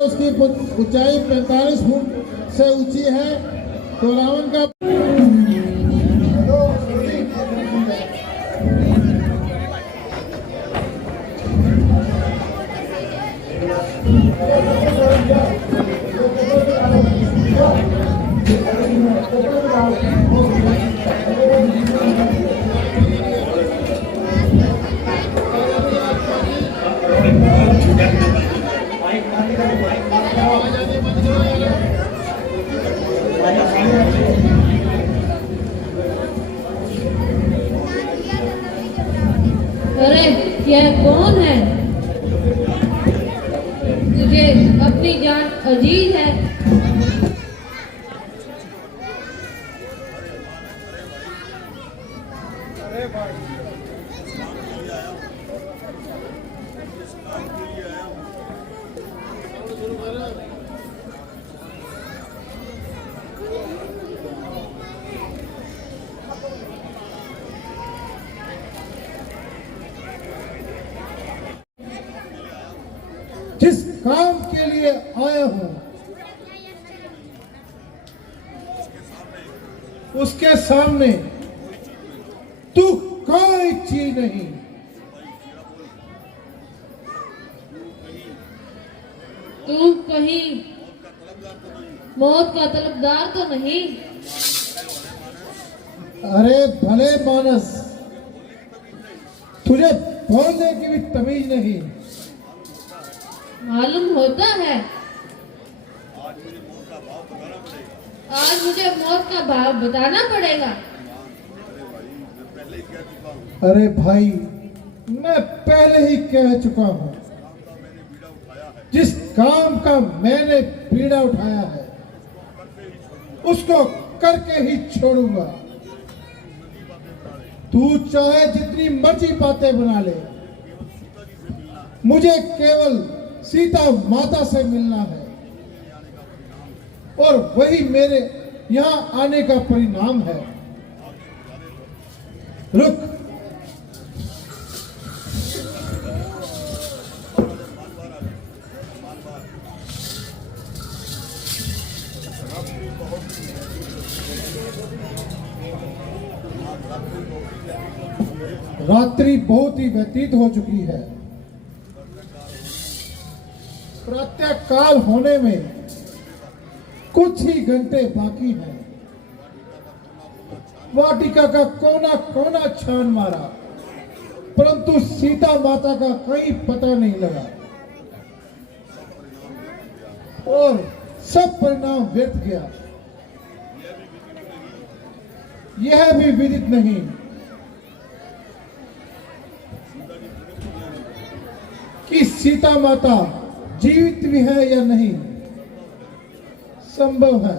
उसकी ऊंचाई 45 फुट से ऊंची है। तो रावण का अरे यह कौन है? तुझे अपनी जान अजीज है। जिस काम के लिए आया हूं उसके सामने तू कोई चीज नहीं। तू कहीं मौत का तलबदार तो नहीं? अरे भले मानस, तुझे बोलने की भी तमीज नहीं। मालूम होता है आज मुझे मौत का भाव बताना पड़ेगा। अरे भाई, मैं पहले ही कह चुका हूं, जिस काम का मैंने बीड़ा उठाया है उसको करके ही छोड़ूंगा। तू चाहे जितनी मर्जी बातें बना ले, मुझे केवल सीता माता से मिलना है और वही मेरे यहां आने का परिणाम है। रुक। रात्रि बहुत ही व्यतीत हो चुकी है। प्रातः काल होने में कुछ ही घंटे बाकी हैं। वाटिका का कोना कोना छान मारा, परंतु सीता माता का कहीं पता नहीं लगा और सब परिणाम व्यर्थ गया। यह भी विदित नहीं कि सीता माता जीवित भी है या नहीं। संभव है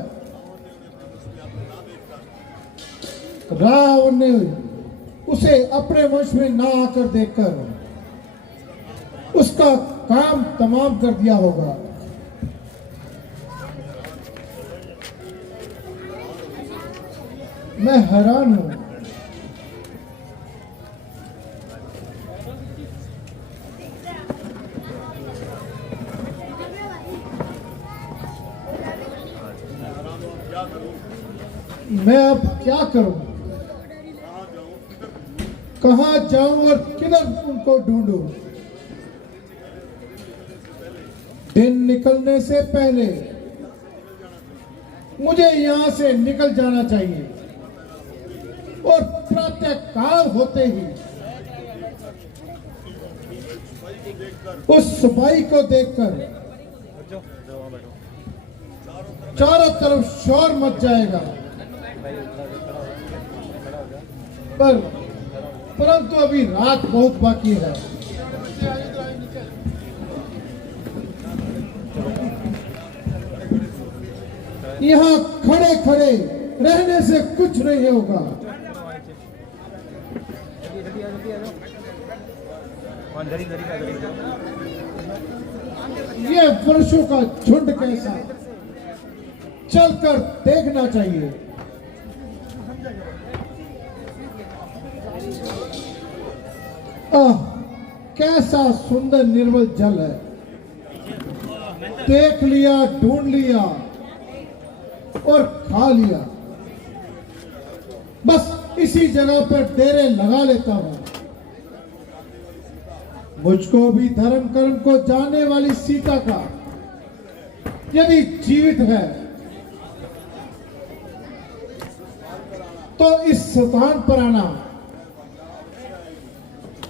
रावण ने उसे अपने वंश में ना आकर देखकर उसका काम तमाम कर दिया होगा। मैं हैरान हूं। मैं अब क्या करूं? कहां जाऊं और किधर उनको ढूंढूं? दिन निकलने से पहले मुझे यहां से निकल जाना चाहिए और प्रातः काल होते ही उस सिपाही को देखकर चारों तरफ शोर मच जाएगा। परंतु अभी रात बहुत बाकी है। यहाँ खड़े खड़े रहने से कुछ नहीं होगा। ये वर्षों का झुंड कैसा, चलकर देखना चाहिए। कैसा सुंदर निर्मल जल है। देख लिया, ढूंढ लिया और खा लिया। बस इसी जगह पर डेरे लगा लेता हूं। मुझको भी धर्म कर्म को जानने वाली सीता का यदि जीवित है तो इस स्थान पर आना,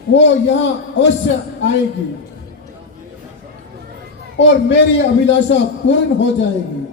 वो यहां अवश्य आएगी और मेरी अभिलाषा पूर्ण हो जाएगी।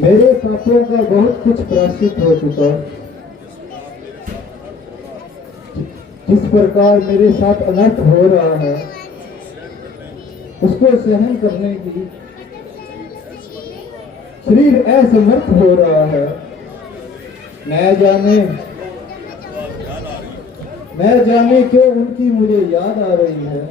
मेरे पापों का बहुत कुछ प्रायश्चित हो चुका। जिस प्रकार मेरे साथ अनर्थ हो रहा है उसको सहन करने की शरीर असमर्थ हो रहा है। मैं जाने क्यों उनकी मुझे याद आ रही है।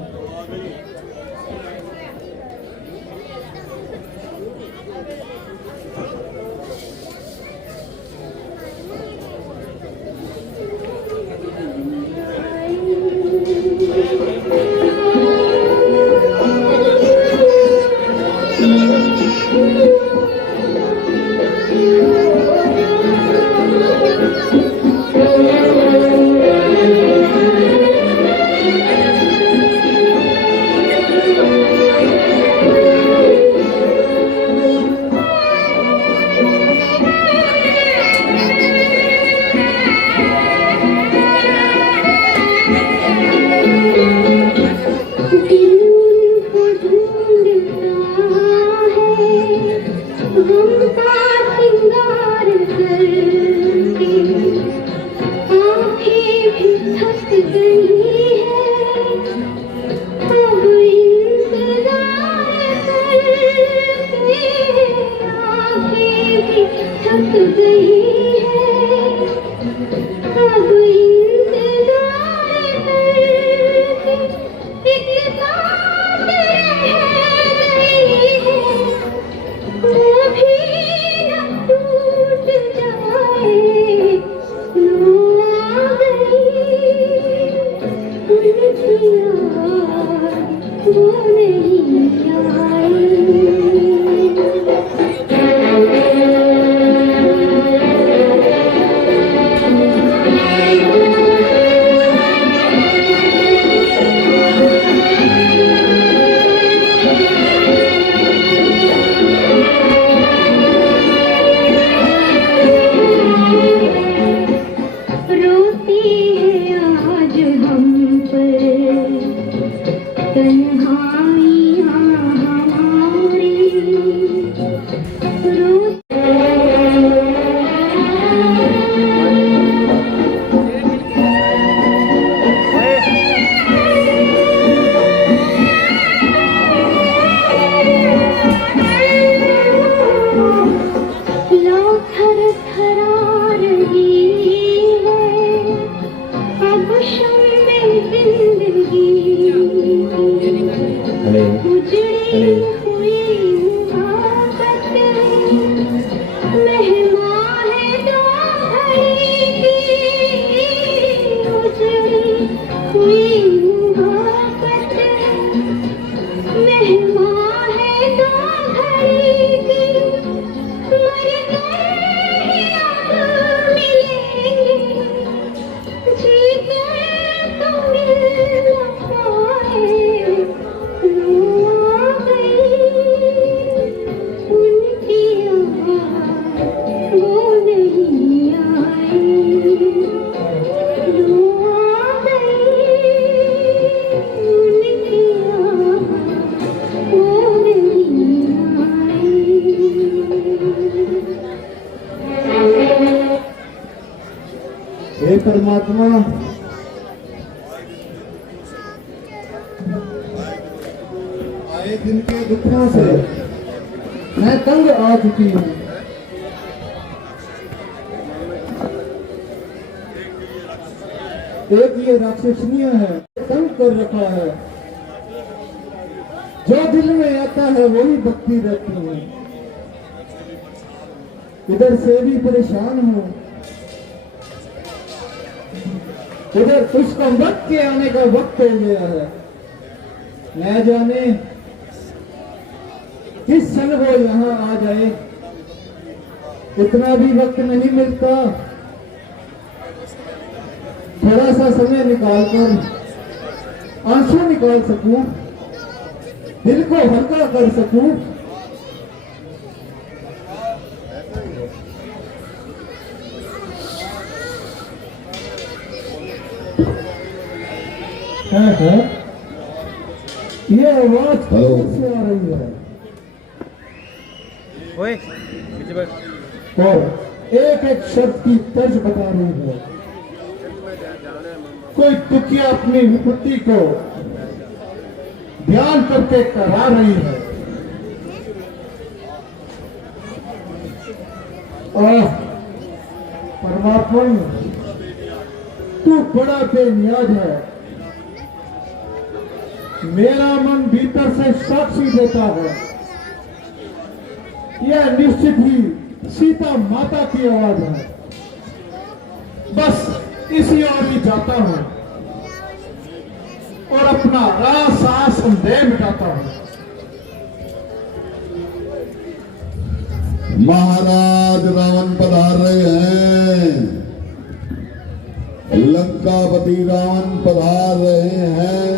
हे परमात्मा, आए दिन के दुखों से मैं तंग आ चुकी हूँ। एक ये राक्षसनीय है, तंग कर रखा है। जो दिल में आता है वही भक्ति रहती है। इधर से भी परेशान हूं, उधर उसका वक्त के आने का वक्त हो गया है। न जाने किस क्षण वो यहाँ आ जाए, इतना भी वक्त नहीं मिलता। थोड़ा सा समय निकालकर आंसू निकाल सकूं, दिल को हल्का कर सकूं। है ये आवाज कहाँ से आ रही है? ओए पीछे बैठ। और एक एक शब्द की तर्ज बता रही है। कोई तुकिया अपनी विपत्ति को ध्यान करके करा रही है। परमात्मा तू बड़ा बेनियाज है। मेरा मन भीतर से साक्षी देता है, यह निश्चित ही सीता माता की आवाज है। बस इसी ओर ही जाता हूं और अपना रासा संदेह मिटाता हूं। महाराज रावण पधार रहे हैं, लंकापति रावण पधार रहे हैं।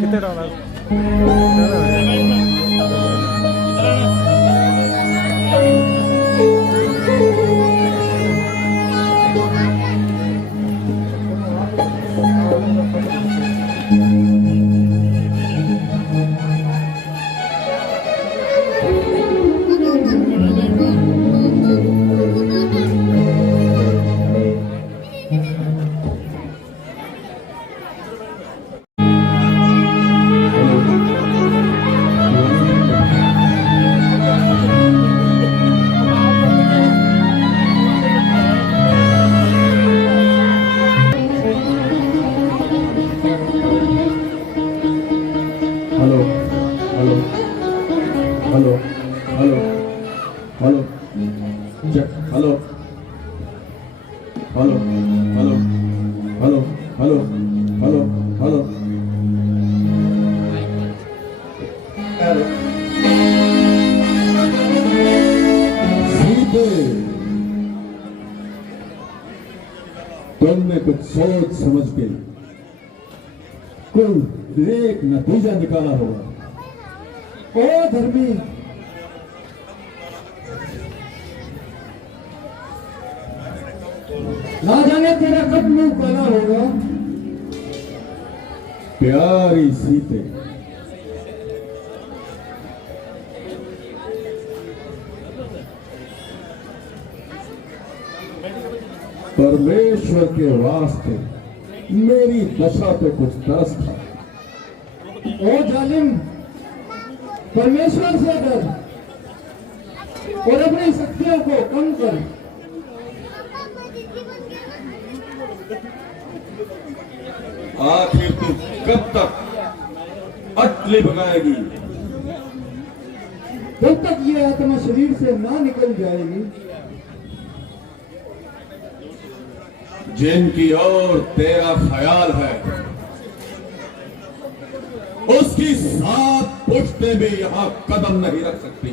कितने डाला? Hello hello hello hello hello check hello hello hello hello hello hello hello hello सीधे तुमने कुछ सोच समझ के कोई एक नतीजा निकाला होगा। ओ धर्मी, ना जाने तेरा कब मुंह काला होगा। प्यारी सीते, परमेश्वर के वास्ते मेरी दशा पे कुछ तरस था। ओ जालिम, परमेश्वर से डर और अपनी शक्तियों को कम कर। आखिर तू कब तक अटली भगाएगी? जब तक ये आत्मा शरीर से ना निकल जाएगी। जिनकी ओर तेरा ख्याल है उसकी 7 पुश्तें भी यहां कदम नहीं रख सकती।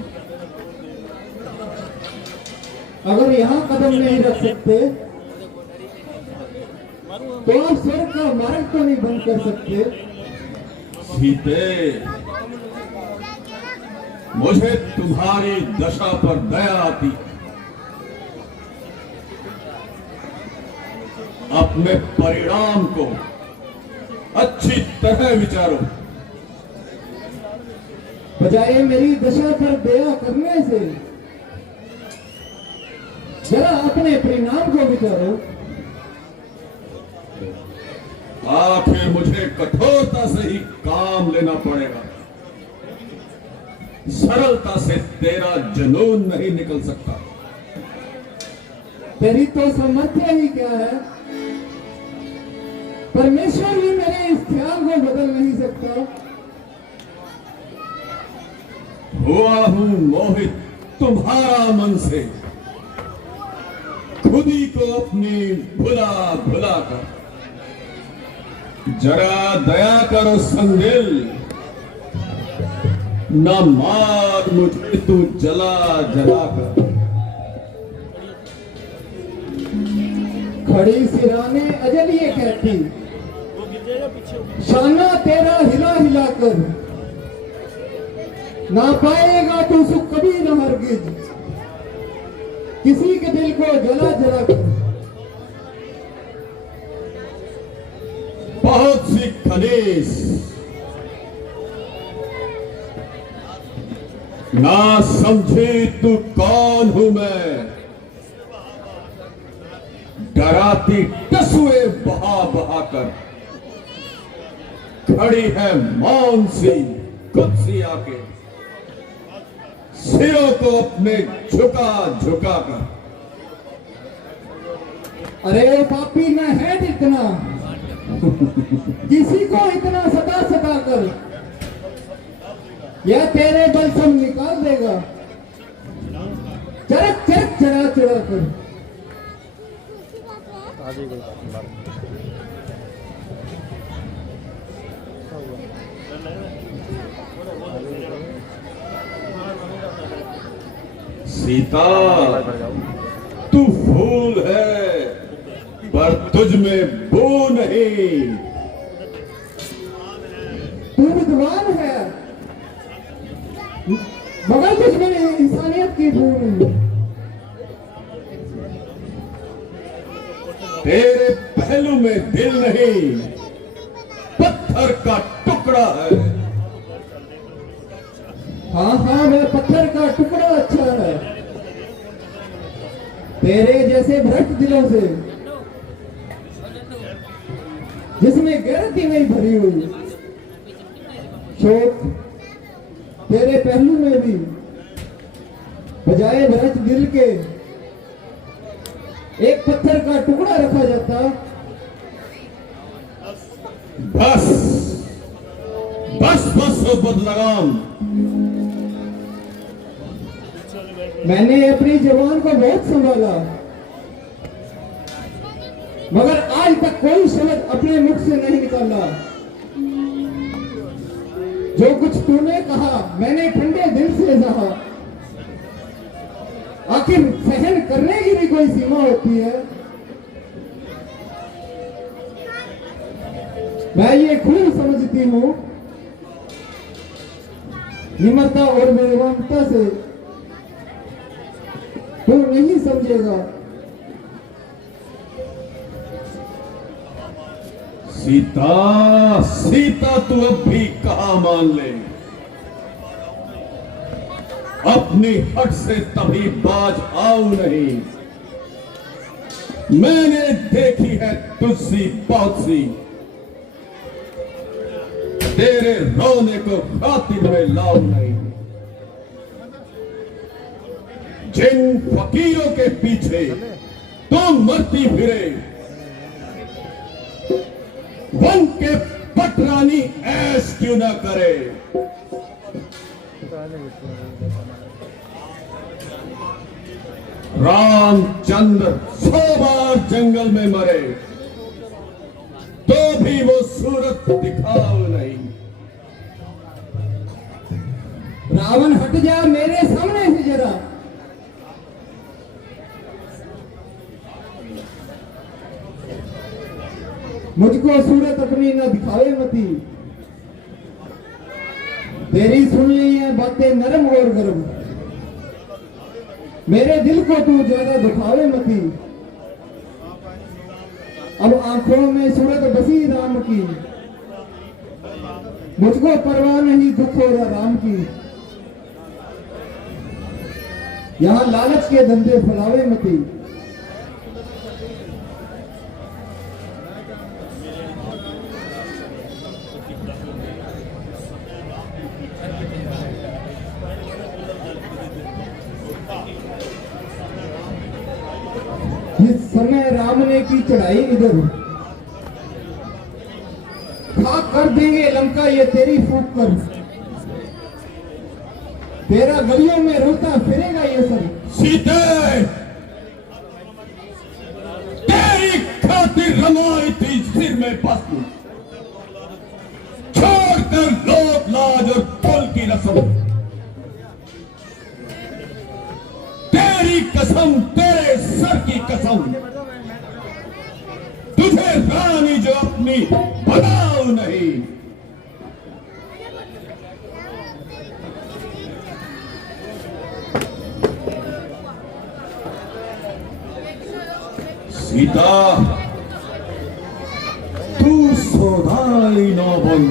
अगर यहाँ कदम नहीं रख सकते तो आप स्वर्ग का मार्ग तो नहीं बंद कर सकते। सीते, मुझे तुम्हारी दशा पर दया आती। अपने परिणाम को अच्छी तरह विचारो। बजाय मेरी दशा पर दया करने से जरा अपने परिणाम को विचारो। आखिर मुझे कठोरता से ही काम लेना पड़ेगा। सरलता से तेरा जुनून नहीं निकल सकता। तेरी तो सामर्थ्य ही क्या है। परमेश्वर भी मेरे इस ख्याल को बदल नहीं सकता। हुआ हूं मोहित तुम्हारा मन से, खुदी को अपनी भुला भुला कर। जरा दया करो संदिल, न मार मुझे तू जला जला कर। खड़ी सिराने अजल ये कहती, शाना तेरा हिला हिला कर। ना पाएगा तू सुख कभी न हरगिज, किसी के दिल को जला जला कर। बहुत सी खलीस ना समझी तू कौन हूं मैं। डराती टसुए बहा बहा कर खड़ी है मौन सी खुद सी आके, सिरों को अपने झुका झुका कर। अरे पापी न है इतना, किसी को इतना सता सता कर, यह तेरे बलसम निकाल देगा चरक चरक चरा चरा कर। आज ही कोई बात। सीता तू फूल है पर तुझ में बू नहीं। तू विद्वान है मगर तुझ में इंसानियत की बू नहीं। तेरे पहलू में दिल नहीं, पत्थर का टुकड़ा है। हाँ हाँ वह पत्थर का टुकड़ा अच्छा है। तेरे जैसे भ्रष्ट दिलों से जिसमें गैरत ही नहीं भरी हुई, शोक तेरे पहलू में भी बजाय भ्रष्ट दिल के एक पत्थर का टुकड़ा रखा जाता। बस बस बस बदलगाम। मैंने अपनी जवान को बहुत संभाला मगर आज तक कोई शब्द अपने मुख से नहीं निकाला। जो कुछ तूने कहा मैंने ठंडे दिल से सहा। आखिर सहन करने की भी कोई सीमा होती है। मैं ये खूब समझती हूं, निम्रता और विनम्रता से तू नहीं समझेगा। सीता सीता तू अब भी कहां मान ले। अपनी हट से तभी बाज आऊं नहीं। मैंने देखी है तुझसी बहुत सी, तेरे रोने को खातिर में लाऊं नहीं। जिन फकीरों के पीछे तुम मरती फिरे, वन के पटरानी ऐश क्यों ना करे। रामचंद्र 100 बार जंगल में मरे तो भी वो सूरत दिखाओ नहीं। रावण हट जा मेरे सामने से जरा। मुझको सूरत अपनी न दिखावे मती। तेरी सुन ली है बात बातें नरम और गर्म, मेरे दिल को तू ज्यादा दुखावे मती। अब आंखों में सूरत बसी राम की, मुझको परवाह नहीं दुख और आराम की। यहां लालच के धंधे फैलावे मती। जिस समय राम ने की चढ़ाई इधर, खाक कर देंगे लंका ये तेरी फूक कर। तेरा गलियों में रोता फिरेगा ये सर। सीते, तेरी खातिर रमाई थी सिर में भस्म, छोड़कर लोक लाज और कुल की रस्म। तेरी कसम, तेरे सर की कसम, तुझे रानी जो अपनी बनाओ नहीं। सीता, तू सोधाई न बन।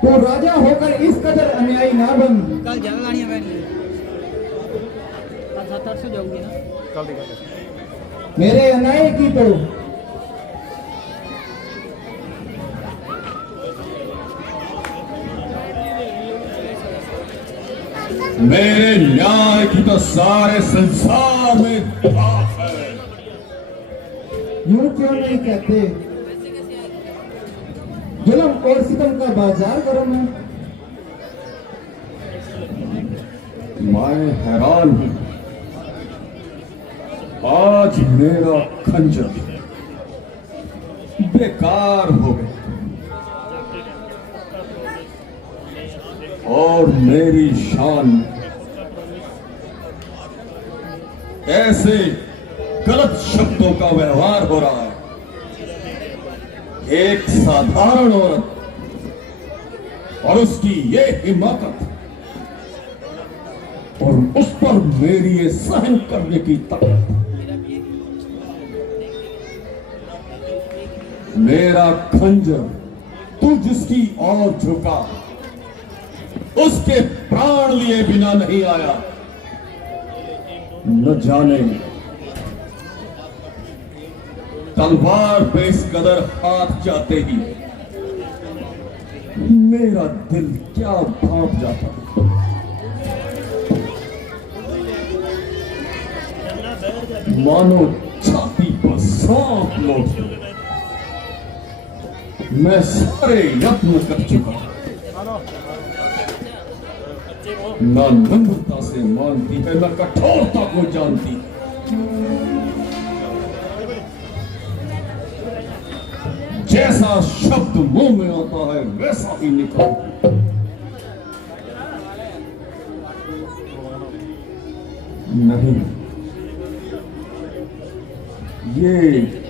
तो राजा होकर इस कदर अन्यायी ना बन। कल जगह गाड़ियाँ बैठी कल 7-8 जाऊंगी ना। कल दिखा दे। मेरे अन्याय की तो मेरे न्याय की तो सारे संसार में बात है। यूं क्यों नहीं कहते, जुल्म और सितम का बाजार गर्म है। मैं हैरान हूं, आज मेरा खंजर बेकार हो गया और मेरी शान ऐसे गलत शब्दों का व्यवहार हो रहा है। एक साधारण औरत और उसकी ये हिमाकत और उस पर मेरी ये सहन करने की ताकत। मेरा खंजर तू जिसकी ओर झुका, उसके प्राण लिए बिना नहीं आया। न जाने तलवार पे इस कदर हाथ जाते ही मेरा दिल क्या भाप जाता। मानो छाती पर सांप लौट। मैं सारे यत्न कर चुका, न नम्रता से मानती है न कठोरता को जानती। जैसा शब्द मुंह में आता है वैसा ही निकलता। नहीं, ये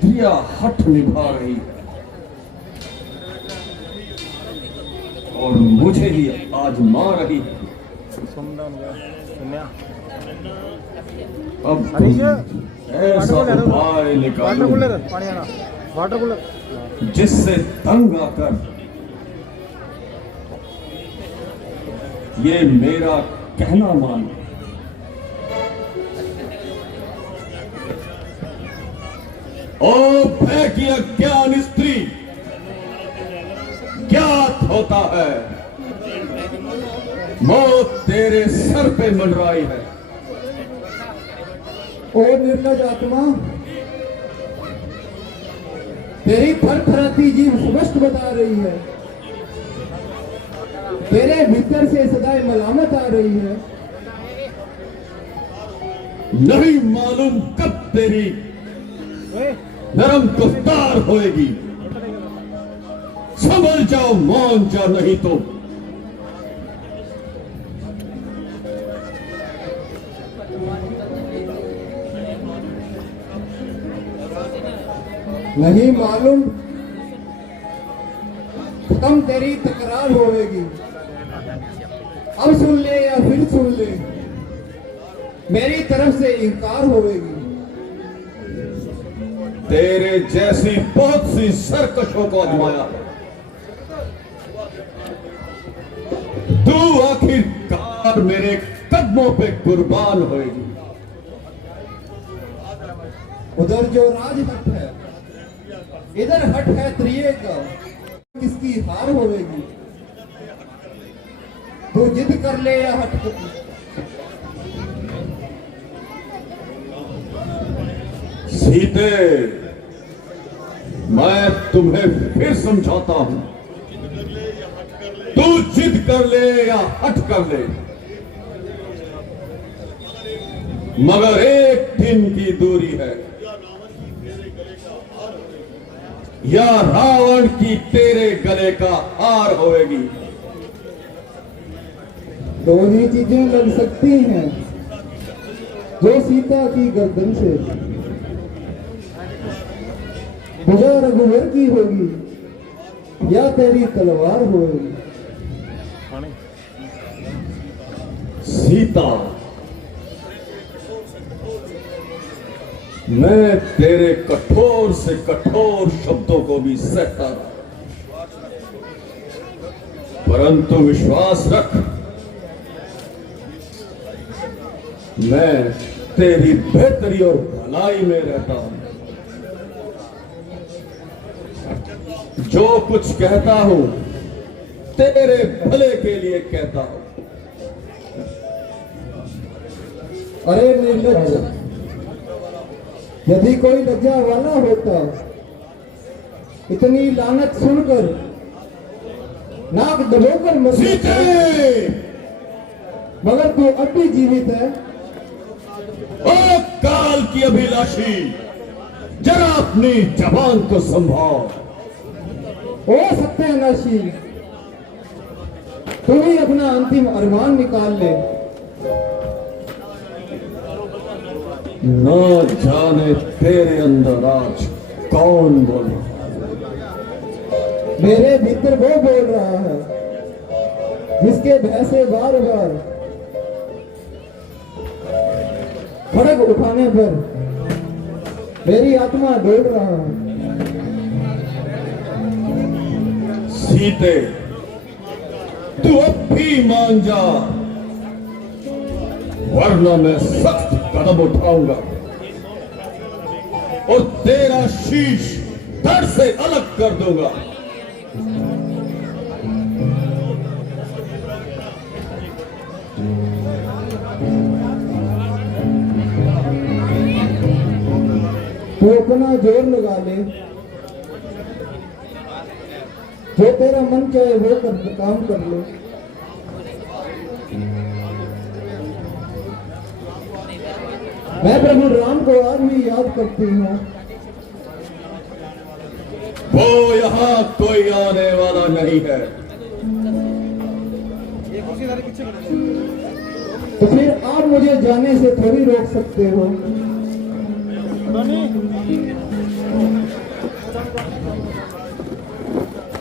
प्रिया हठ निभा रही है और मुझे ही आजमा रही है। अब ऐसा उपाय निकालो वाटर कूलर जिससे तंग आकर ये मेरा कहना मान। ओ भय की अज्ञान स्त्री, ज्ञात होता है मौत तेरे सर पे मंडराई है। ओ निर्लज आत्मा, तेरी थरथराती जीव स्पष्ट बता रही है। तेरे भीतर से सदाई मलामत आ रही है। नहीं मालूम कब तेरी नरम गुफ्तार होएगी। संभल जाओ, मान जा, नहीं तो नहीं मालूम खत्म तेरी तकरार होएगी। अब सुन ले या फिर सुन ले, मेरी तरफ से इनकार होगी। तेरे जैसी बहुत सी सरकशों को आजमाया, तू आखिरकार मेरे कदमों पे कुर्बान होएगी। उधर जो राजहट है, इधर हट है त्रिये का, किसकी हार होगी। तू जिद कर ले या हट कर। सीते, मैं तुम्हें फिर समझाता हूं, तू जिद कर ले या हट कर ले, मगर एक दिन की दूरी है, या रावण की तेरे गले का हार होएगी। दोनों ही चीजें लग सकती हैं, जो सीता की गर्दन से भुजा रघुवर की होगी, या तेरी तलवार होगी। सीता, मैं तेरे कठोर से कठोर शब्दों को भी सहता रहा, परंतु विश्वास रख, मैं तेरी बेहतरी और भलाई में रहता हूं। जो कुछ कहता हूं तेरे भले के लिए कहता हूं। अरे निर्लज्ज, यदि कोई लज्जा वाला होता, इतनी लानत सुनकर नाक दबोकर मर जाता। मगर तू अब भी जीवित है। ओ काल की अभिलाषी, जरा अपनी जबान को संभाल। ओ सत्यानाशी, तू ही अपना अंतिम अरमान निकाल ले। न जाने तेरे अंदर आज कौन बोले। मेरे भीतर वो बोल रहा है, जिसके भय से बार बार खड़ग उठाने पर मेरी आत्मा डोल रहा है। सीते, तू अब भी मान जा, वरना मैं सख्त कदम उठाऊंगा और तेरा शीश धड़ से अलग कर दूंगा। तू अपना जोर लगा ले, जो तेरा मन चाहे वो काम कर ले। मैं प्रभु राम को आज भी याद करती हूँ। वो यहाँ कोई आने वाला नहीं है। तो फिर आप मुझे जाने से थोड़ी रोक सकते हो।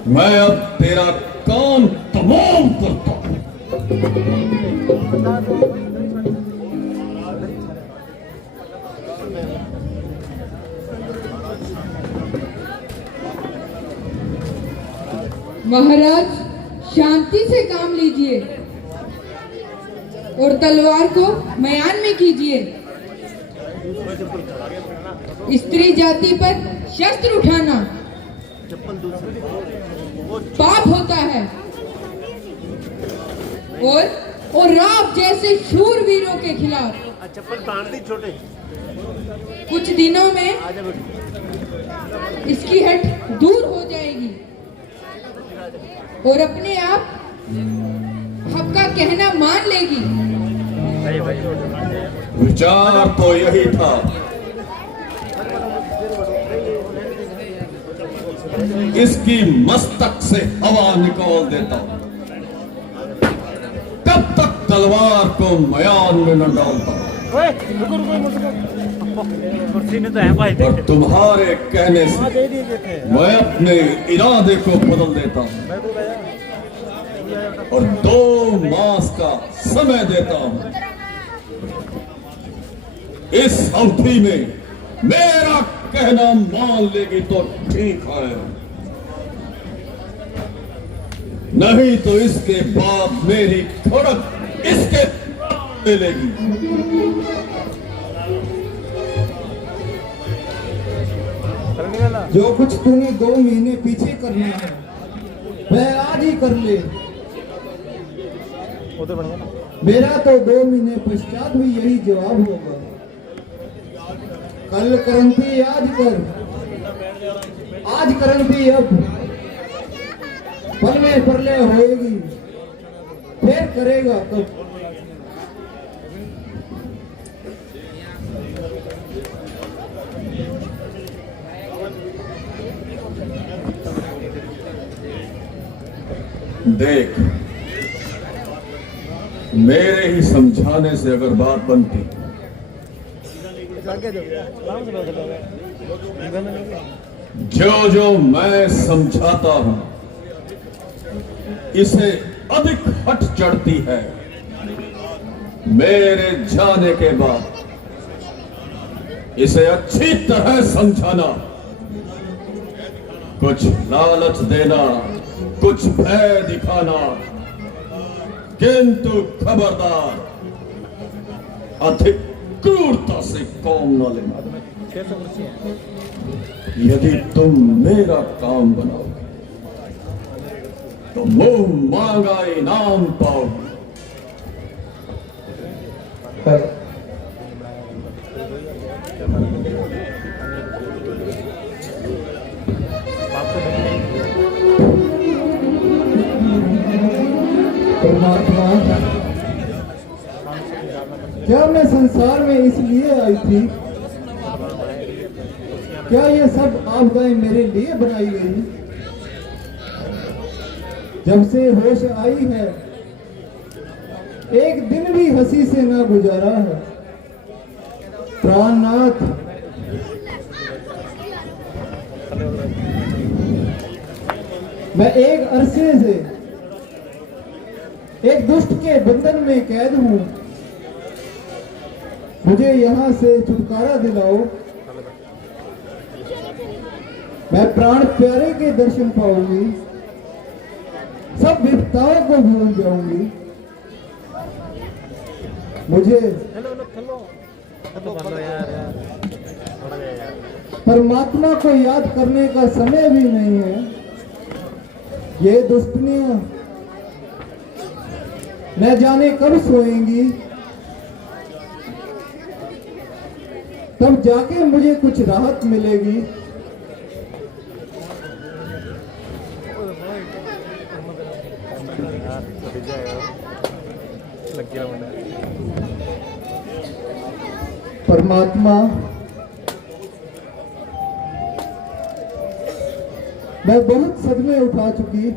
मैं अब तेरा काम तमाम करता हूं। महाराज, शांति से काम लीजिए और तलवार को म्यान में कीजिए। स्त्री जाति पर शस्त्र उठाना पाप होता है और आप जैसे शूरवीरों के खिलाफ कुछ दिनों में इसकी हट दूर हो जाएगी और अपने आप आपका कहना मान लेगी। विचार तो यही था, इसकी मस्तक से हवा निकाल देता, तब तक तलवार को म्यान में न डालता। और तुम्हारे कहने से मैं अपने इरादे को बदल देता हूं और 2 मास का समय देता हूं। इस अवधि में मेरा कहना मान लेगी तो ठीक है, नहीं तो इसके बाद मेरी खड़क इसके मिलेगी। जो कुछ तूने 2 महीने पीछे करना है वह आज ही कर ले। उधर बढ़ गया ना। मेरा तो 2 महीने पश्चात भी यही जवाब होगा। कल करंती आज कर, आज करंती अब, पल में प्रलय होएगी, फिर करेगा कब। देख, मेरे ही समझाने से अगर बात बनती, जो जो मैं समझाता हूं इसे अधिक हट चढ़ती है। मेरे जाने के बाद इसे अच्छी तरह समझाना, कुछ लालच देना, कुछ भय दिखाना, किंतु खबरदार अधिक क्रूरता से काम न लेना। यदि तुम मेरा काम बनाओगे तो मुंह मांगा इनाम पाओगे। परमात्मा, क्या मैं संसार में इसलिए आई थी? क्या ये सब आपदाएं मेरे लिए बनाई गई? जब से होश आई है एक दिन भी हंसी से ना गुजारा है। प्राणनाथ, मैं एक अरसे से एक दुष्ट के बंधन में कैद हूं। मुझे यहां से छुटकारा दिलाओ। मैं प्राण प्यारे के दर्शन पाऊंगी, सब विपदाओं को भूल जाऊंगी। मुझे परमात्मा को याद करने का समय भी नहीं है। ये दुष्टनियां न जाने कब सोएंगी, तब जाके मुझे कुछ राहत मिलेगी। परमात्मा, मैं बहुत सदमे उठा चुकी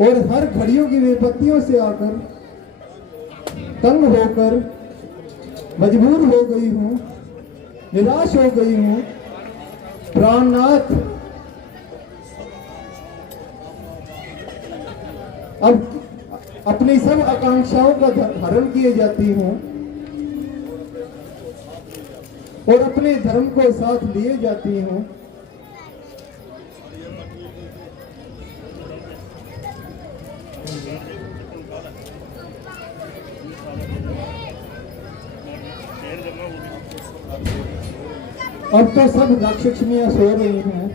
और हर घड़ियों की विपत्तियों से आकर तंग होकर मजबूर हो गई हूं, निराश हो गई हूं। प्राणनाथ, अब अपनी सब आकांक्षाओं का हरण किए जाती हूं और अपने धर्म को साथ लिए जाती हूं। अब तो सब राक्षसनियां सो रही हैं।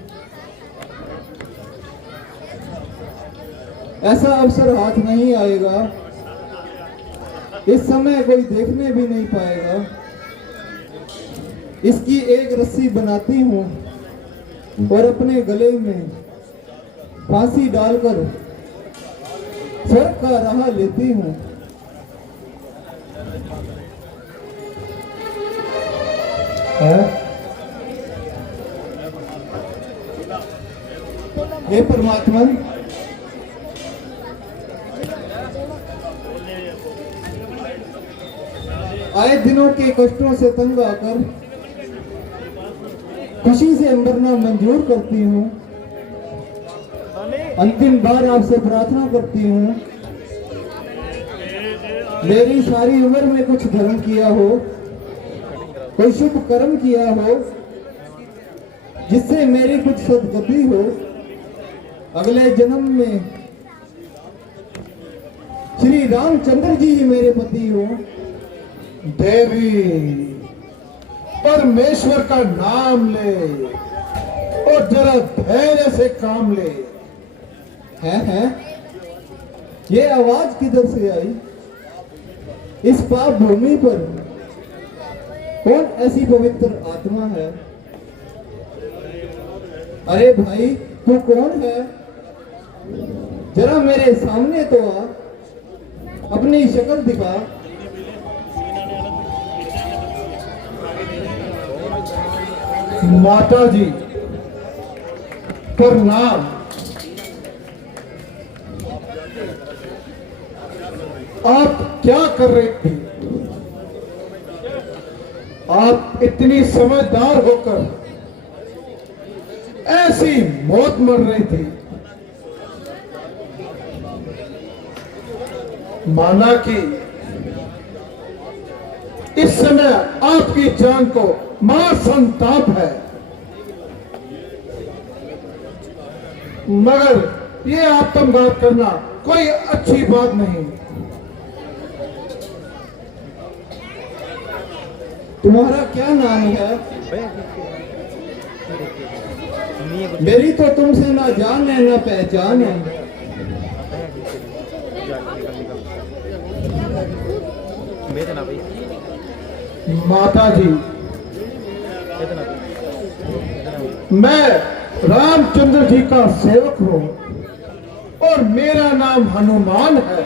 ऐसा अवसर हाथ नहीं आएगा, इस समय कोई देखने भी नहीं पाएगा। इसकी एक रस्सी बनाती हूं और अपने गले में फांसी डालकर स्वर्ग का राह लेती हूं। हे परमात्मा, आए दिनों के कष्टों से तंग आकर खुशी से मरना मंजूर करती हूँ। अंतिम बार आपसे प्रार्थना करती हूँ, मेरी सारी उम्र में कुछ धर्म किया हो, कोई शुभ कर्म किया हो, जिससे मेरी कुछ सदगति हो, अगले जन्म में श्री रामचंद्र जी ही मेरे पति हो। देवी, परमेश्वर का नाम ले और जरा धैर्य से काम ले। है ये आवाज किधर से आई? इस पाप भूमि पर कौन ऐसी पवित्र आत्मा है? अरे भाई, तू कौन है? जरा मेरे सामने तो आ, अपनी शक्ल दिखा। माता जी, प्रणाम। आप क्या कर रही थी? आप इतनी समझदार होकर ऐसी मौत मर रही थी। माना कि इस समय आपकी जान को मां संताप है, मगर ये आत्मघात करना कोई अच्छी बात नहीं। तुम्हारा क्या नाम है? मेरी तो तुमसे ना जान है ना पहचान है। माता जी, मैं रामचंद्र जी का सेवक हूं और मेरा नाम हनुमान है।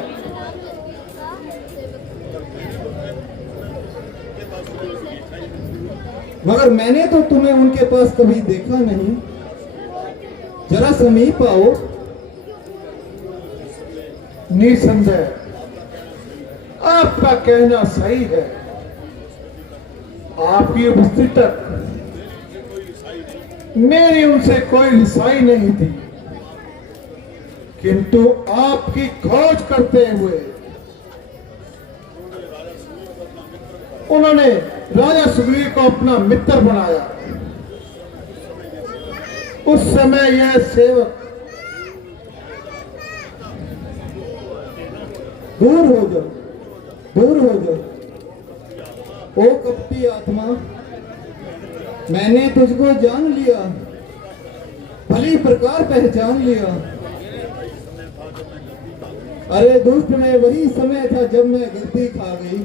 मगर मैंने तो तुम्हें उनके पास कभी देखा नहीं। जरा समीप आओ। निसंदेह आपका कहना सही है। आपकी उपस्थिति तक मेरी उनसे कोई रिसाई नहीं थी, किंतु आपकी खोज करते हुए उन्होंने राजा सुग्रीव को अपना मित्र बनाया। उस समय यह सेवक दूर हो जाओ, दूर हो जाओ। ओ कपटी आत्मा, मैंने तुझको जान लिया, भली प्रकार पहचान लिया। अरे दुष्ट, में वही समय था जब मैं गलती खा गई।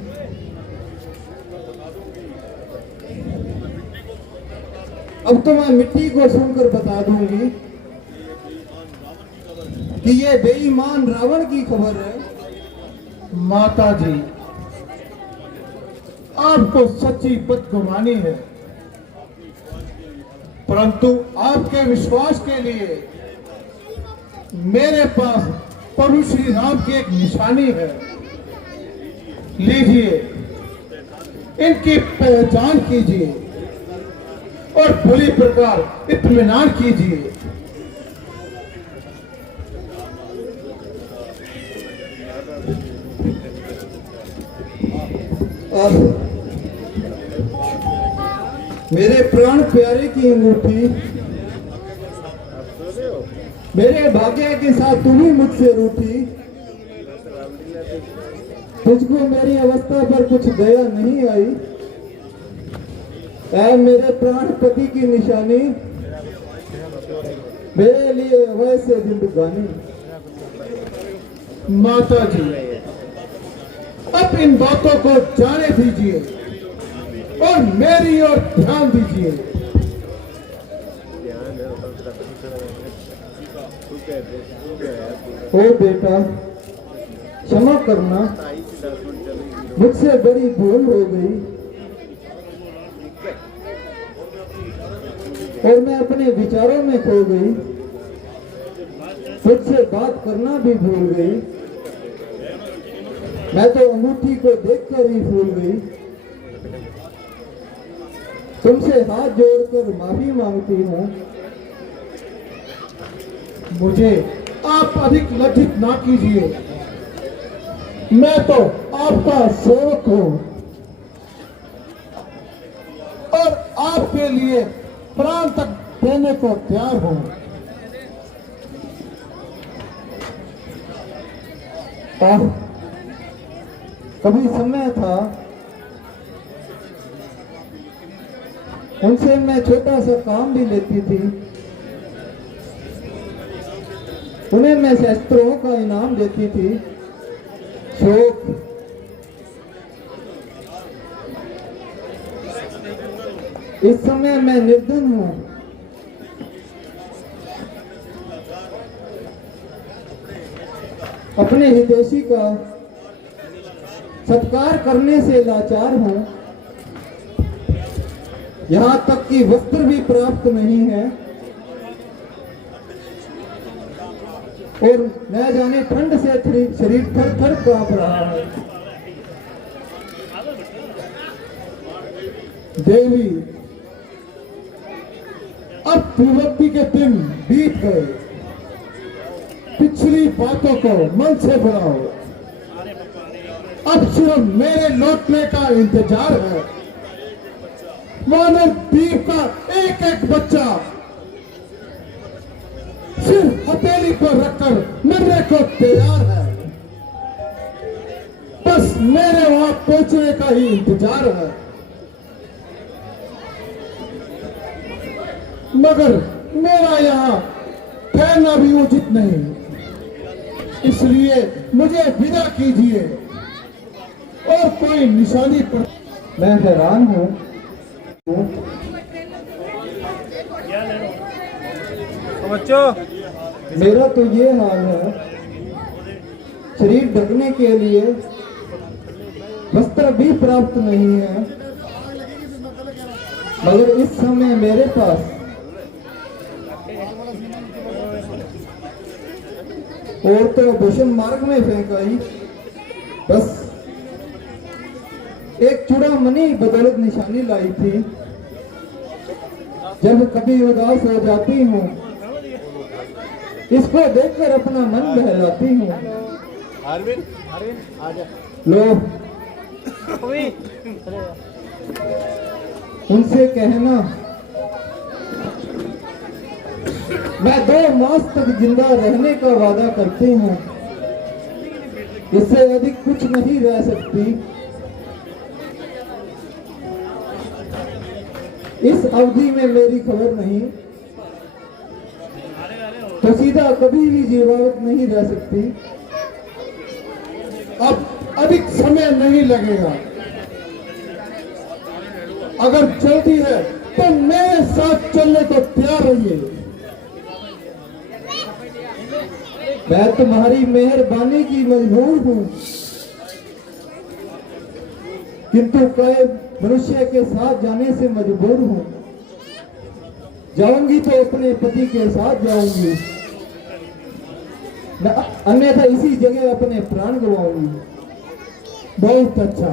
अब तो मैं मिट्टी को सुनकर बता दूंगी कि ये बेईमान रावण की खबर है। माता जी, आपको सच्ची बदगुमानी है, परंतु आपके विश्वास के लिए मेरे पास प्रभु श्री राम की एक निशानी है। लीजिए, इनकी पहचान कीजिए और पूरी प्रकार इत्मीनान कीजिए। अब मेरे प्राण प्यारे की अंगूठी, मेरे भाग्य के साथ तुम ही मुझसे रूठी। तुझको मेरी अवस्था पर कुछ दया नहीं आई। ऐ मेरे प्राण पति की निशानी, मेरे लिए वैसे जिंदगानी। माता जी, अब इन बातों को जाने दीजिए और मेरी ओर ध्यान दीजिए। ओ बेटा, क्षमा करना, मुझसे बड़ी भूल हो गई और मैं अपने विचारों में खो गई। तुझसे बात करना भी भूल गई। मैं तो अंगूठी को देखकर ही भूल गई। तुमसे हाथ जोड़कर माफी मांगती हूँ। मुझे आप अधिक लज्जित ना कीजिए। मैं तो आपका सेवक हूं और आपके लिए प्राण तक देने को तैयार हूं। कभी समय था उनसे मैं छोटा सा काम भी लेती थी, उन्हें मैं शस्त्रों का इनाम देती थी। शोक इस समय मैं निर्धन हूं। अपने हितैषी का सत्कार करने से लाचार हूं। यहां तक कि वस्त्र भी प्राप्त नहीं है और न जाने ठंड से शरीर थर थर कांप रहा है। देवी, अब विभक्ति के दिन बीत गए। पिछली बातों को मन से भुलाओ। अब सिर्फ मेरे लौटने का इंतजार है। मानव द्वीप का एक एक बच्चा सिर्फ हथेली पर रखकर मरने को तैयार है। बस मेरे वहां पहुंचने का ही इंतजार है। मगर मेरा यहाँ ठहरना भी उचित नहीं, इसलिए मुझे विदा कीजिए और कोई निशानी पर। मैं हैरान हूं। बच्चों, मेरा तो ये हाल है, शरीर ढकने के लिए वस्त्र भी प्राप्त नहीं है, मगर इस समय मेरे पास और तो भूषण मार्ग में फेंक आई। बस एक चूड़ामणि बदौलत निशानी लाई थी। जब कभी उदास हो जाती हूँ, इसको देखकर अपना मन बहलाती हूँ। अरविंद, आजा। लो, उनसे कहना मैं 2 मास तक जिंदा रहने का वादा करती हूँ, इससे अधिक कुछ नहीं रह सकती। इस अवधि में मेरी खबर नहीं तो सीधा कभी भी जीवावत नहीं रह सकती। अब अधिक समय नहीं लगेगा। अगर जल्दी है तो मेरे साथ चलने को तैयार रहिए। मैं तुम्हारी मेहरबानी की मजबूर हूं, किंतु कई मनुष्य के साथ जाने से मजबूर हूं। जाऊंगी तो अपने पति के साथ जाऊंगी, अन्यथा इसी जगह अपने प्राण गवाऊंगी। बहुत अच्छा,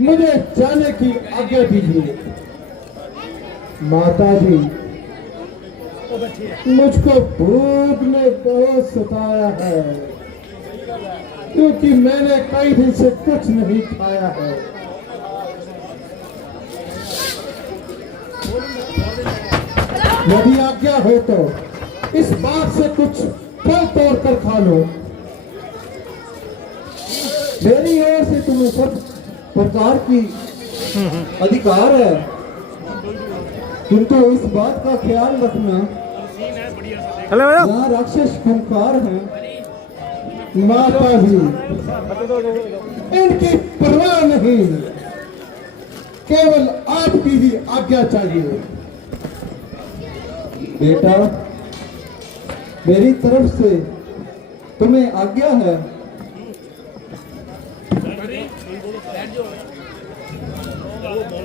मुझे जाने की आज्ञा दीजिए। माता जी, मुझको भूख ने बहुत सताया है, क्योंकि मैंने कई दिन से कुछ नहीं खाया है। यदि आज्ञा हो तो इस बात से कुछ फल तोड़ कर खा लो। मेरी ओर से तुम्हें सब प्रकार की अधिकार है, किंतु इस बात का ख्याल रखना, यहाँ राक्षस खूंखार हैं। माता जी, इनकी परवाह नहीं, केवल आपकी ही आज्ञा चाहिए। बेटा, मेरी तरफ से तुम्हें आज्ञा है।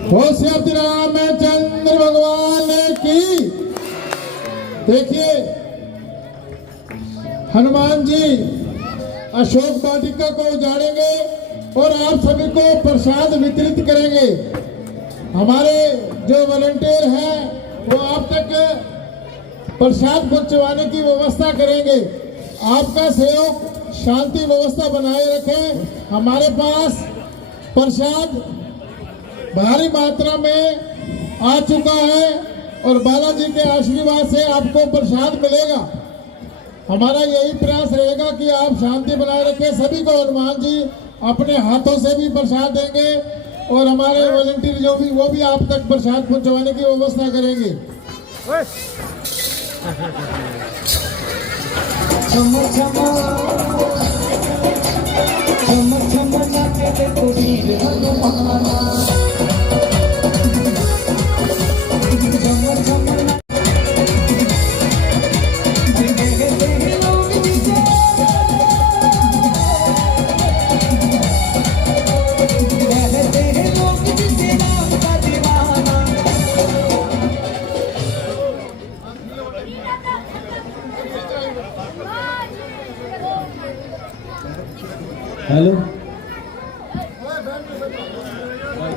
होशियार रामचंद्र भगवान की। देखिए, हनुमान जी अशोक वाटिका को उजाड़ेंगे और आप सभी को प्रसाद वितरित करेंगे। हमारे जो वॉलंटियर हैं वो आप तक प्रसाद पहुंचवाने की व्यवस्था करेंगे। आपका सहयोग शांति व्यवस्था बनाए रखें। हमारे पास प्रसाद भारी मात्रा में आ चुका है और बालाजी के आशीर्वाद से आपको प्रसाद मिलेगा। हमारा यही प्रयास रहेगा कि आप शांति बनाए रखें। सभी को हनुमान जी अपने हाथों से भी प्रसाद देंगे और हमारे वॉलंटियर जो भी वो भी आप तक प्रसाद पहुंचवाने की व्यवस्था करेंगे। हेलो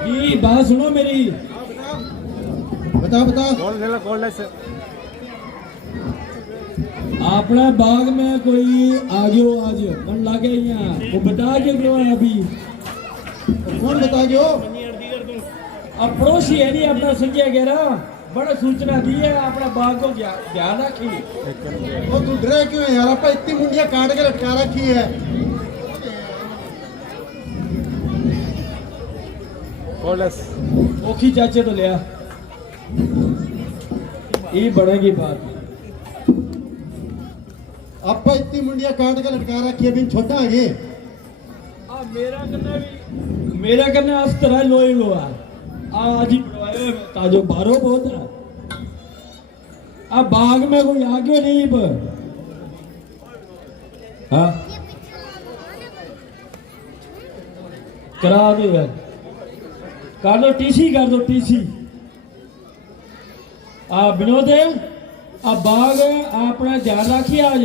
जी, बात सुनो मेरी। बताओ बताओ। अपना बाग में कोई आ गयो आज मन लागे यहाँ वो बता के क्यों है अभी? कौन बता गयो? अब पड़ोसी है नहीं अपना संजय गेरा बड़ा सूचना दी है अपना बाग को ध्यान रखी। वो तू डरे क्यों है यार? आप इतनी मुंडियां काट के लटका रखी है। ओखी चाचे तो लिया ये बढ़ेगी बात। आप इतनी मुंडियां काट के लटका रखी है। बिन छोटा है ये। मेरा करना आज तरह लोई हुआ आज ही बढ़वाए ताजो बारो बहुत है। अब बाग में कोई आगे नहीं हाँ करा दो यार, कर दो टीसी, कर दो टीसी। विनोद अब बाग अपना ध्यान रखिए आज।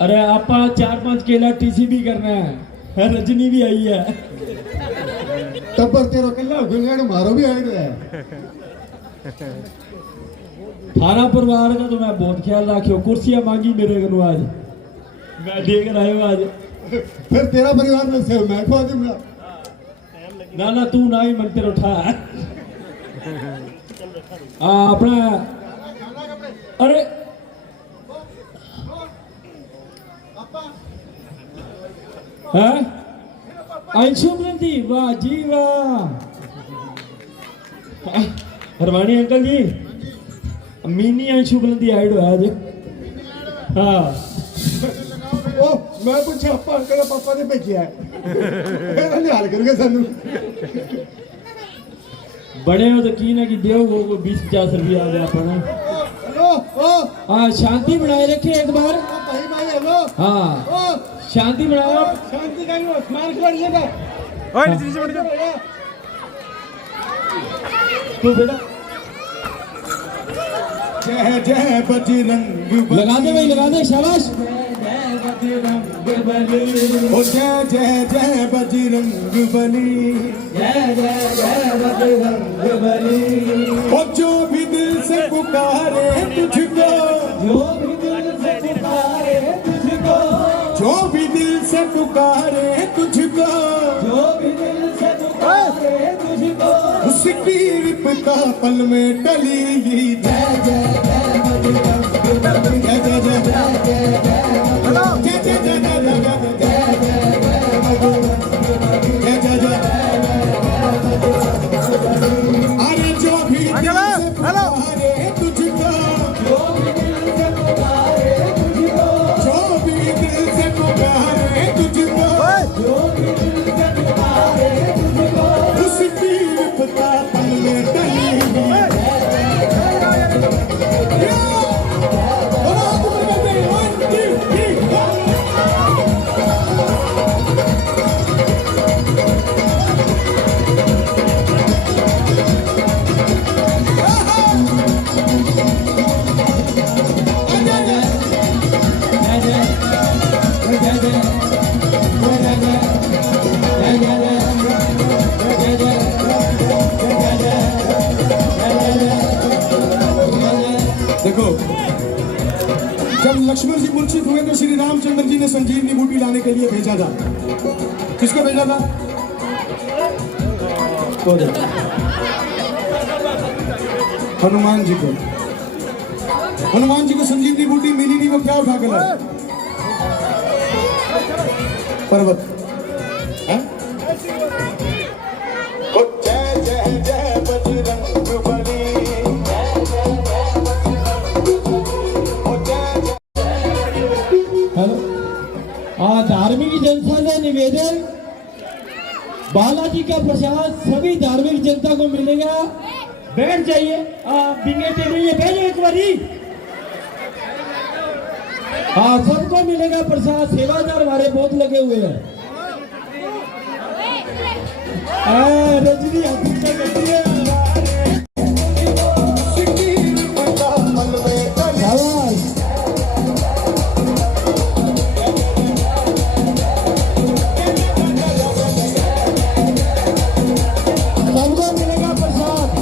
अरे आप 4-5 केला टीसी भी करना है। रजनी भी आई है। टब्बर तेरो कल्ला गुंगाड़ मारो भी आए है। थारा परिवार का तो मैं बहुत ख्याल रखियो। कुर्सियां मांगी मेरे को आज, मैं देख रहा हूँ आज। फिर तेरा परिवार में से मैं खवा दूंगा। ना ना तू ना ही मन तेरे उठा अपना। अरे अंशु बंदी, वाह जी वाह। हरवाणी अंकल जी मीनी अंशु बंदी आइड हो आज। हाँ ओ मैं पूछा पापा अंकल पापा ने भेजा है। मेरा निहाल करोगे सानू। बड़े हो तो की ना कि देव वो 20-50 रुपया आ जाए अपना। हेलो ओ हाँ शांति बनाए रखे एक बार। भाई भाई हेलो। हाँ ओ शांति बनाओ। शांति का ही स्मारक बढ़िएगा। ओए नीचे बढ़ जा। तू बेटा जय जय बजरंग लगा दे भाई, लगा दे, शाबाश। ओ जय जय जय बजरंग बली। जय जय जय बजरंग बली। ओ जो भी दिल से पुकारे तुझको, जो भी दिल से पुकारे तुझको, जो भी दिल से पुकारे तुझको, जो भी दिल से पुकारे तुझको, उसकी विपदा पल में टली। जय जय जय बजरंग बली। जय जय जय जय जय जय जय जय जय अरे जो भी दिल से पुकारे तुझको, जो भी दिल से पुकारे तुझको, जो भी दिल से पुकारे तुझको, जो भी दिल से पुकारे तुझको, उसकी विपदा पल में टली। Yeah! को श्री रामचंद्र जी ने संजीवनी बूटी लाने के लिए भेजा था। किसको भेजा था? हनुमान जी को। हनुमान जी को संजीवनी बूटी मिली नहीं, वो क्या उठा के लाए? पर्वत। हैं? जय जय जय बजरंग बली। हेलो, धार्मिक जनता से निवेदन, बालाजी का प्रसाद सभी धार्मिक जनता को मिलेगा। बैठ जाइए, बिंगे टेबल बैठ जाओ एक बारी। हाँ, सबको मिलेगा प्रसाद। सेवादार हमारे बहुत लगे हुए हैं। रजनी हकीकत करती है। सबको मिलेगा प्रसाद।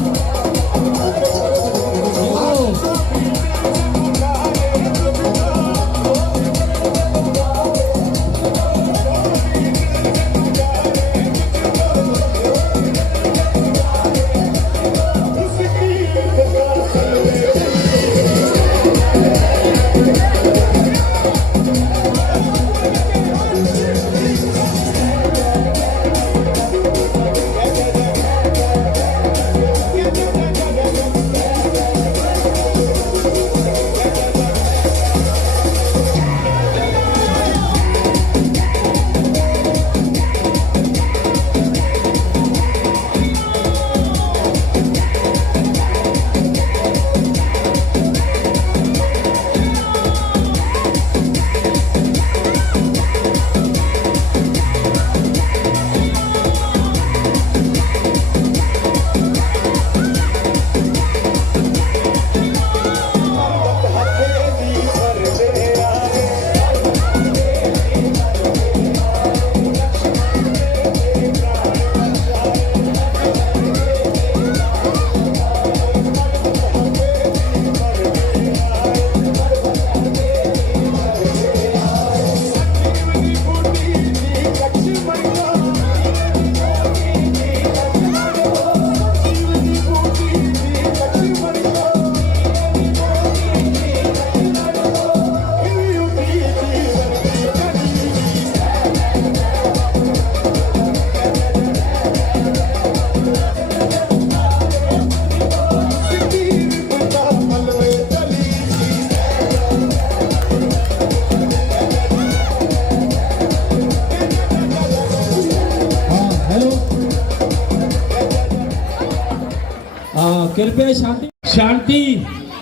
कृपया शांति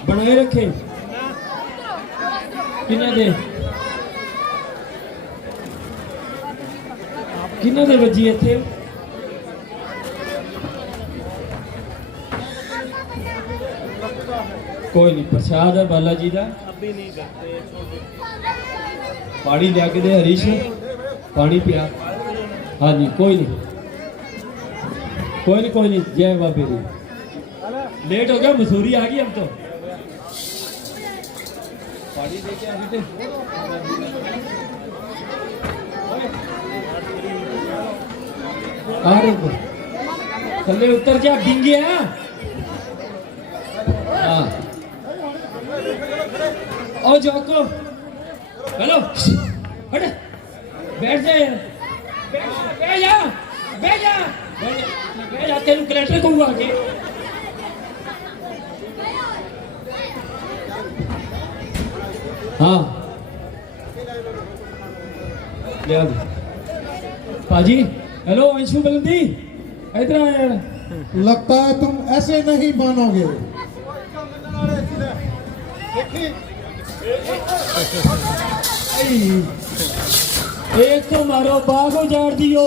बनाए रखे। किन्ने दे बजी इत्थे? कोई नहीं, प्रसाद है बालाजी का। पानी लिया के दे हरीश, पानी पिया। हाँ जी, कोई नहीं कोई नहीं कोई नहीं। जय बाबे दी। लेट हो गया, मसूरी आ गई हम तो। पानी दे के आ गए। अरे थल्ले उतर जा, बिंगे है। हाँ, ओ जोको, हेलो, हट, बैठ जा यार, बैठ जा, बैठ जा, बैठ जा, तेरे कलेक्टर को हुआ के। हाँ, ले आ पाजी। हेलो अंशु बलंदी, इधर आ यार। लगता है तुम ऐसे नहीं मानोगे। एक तो मारो बाग उजाड़ दियो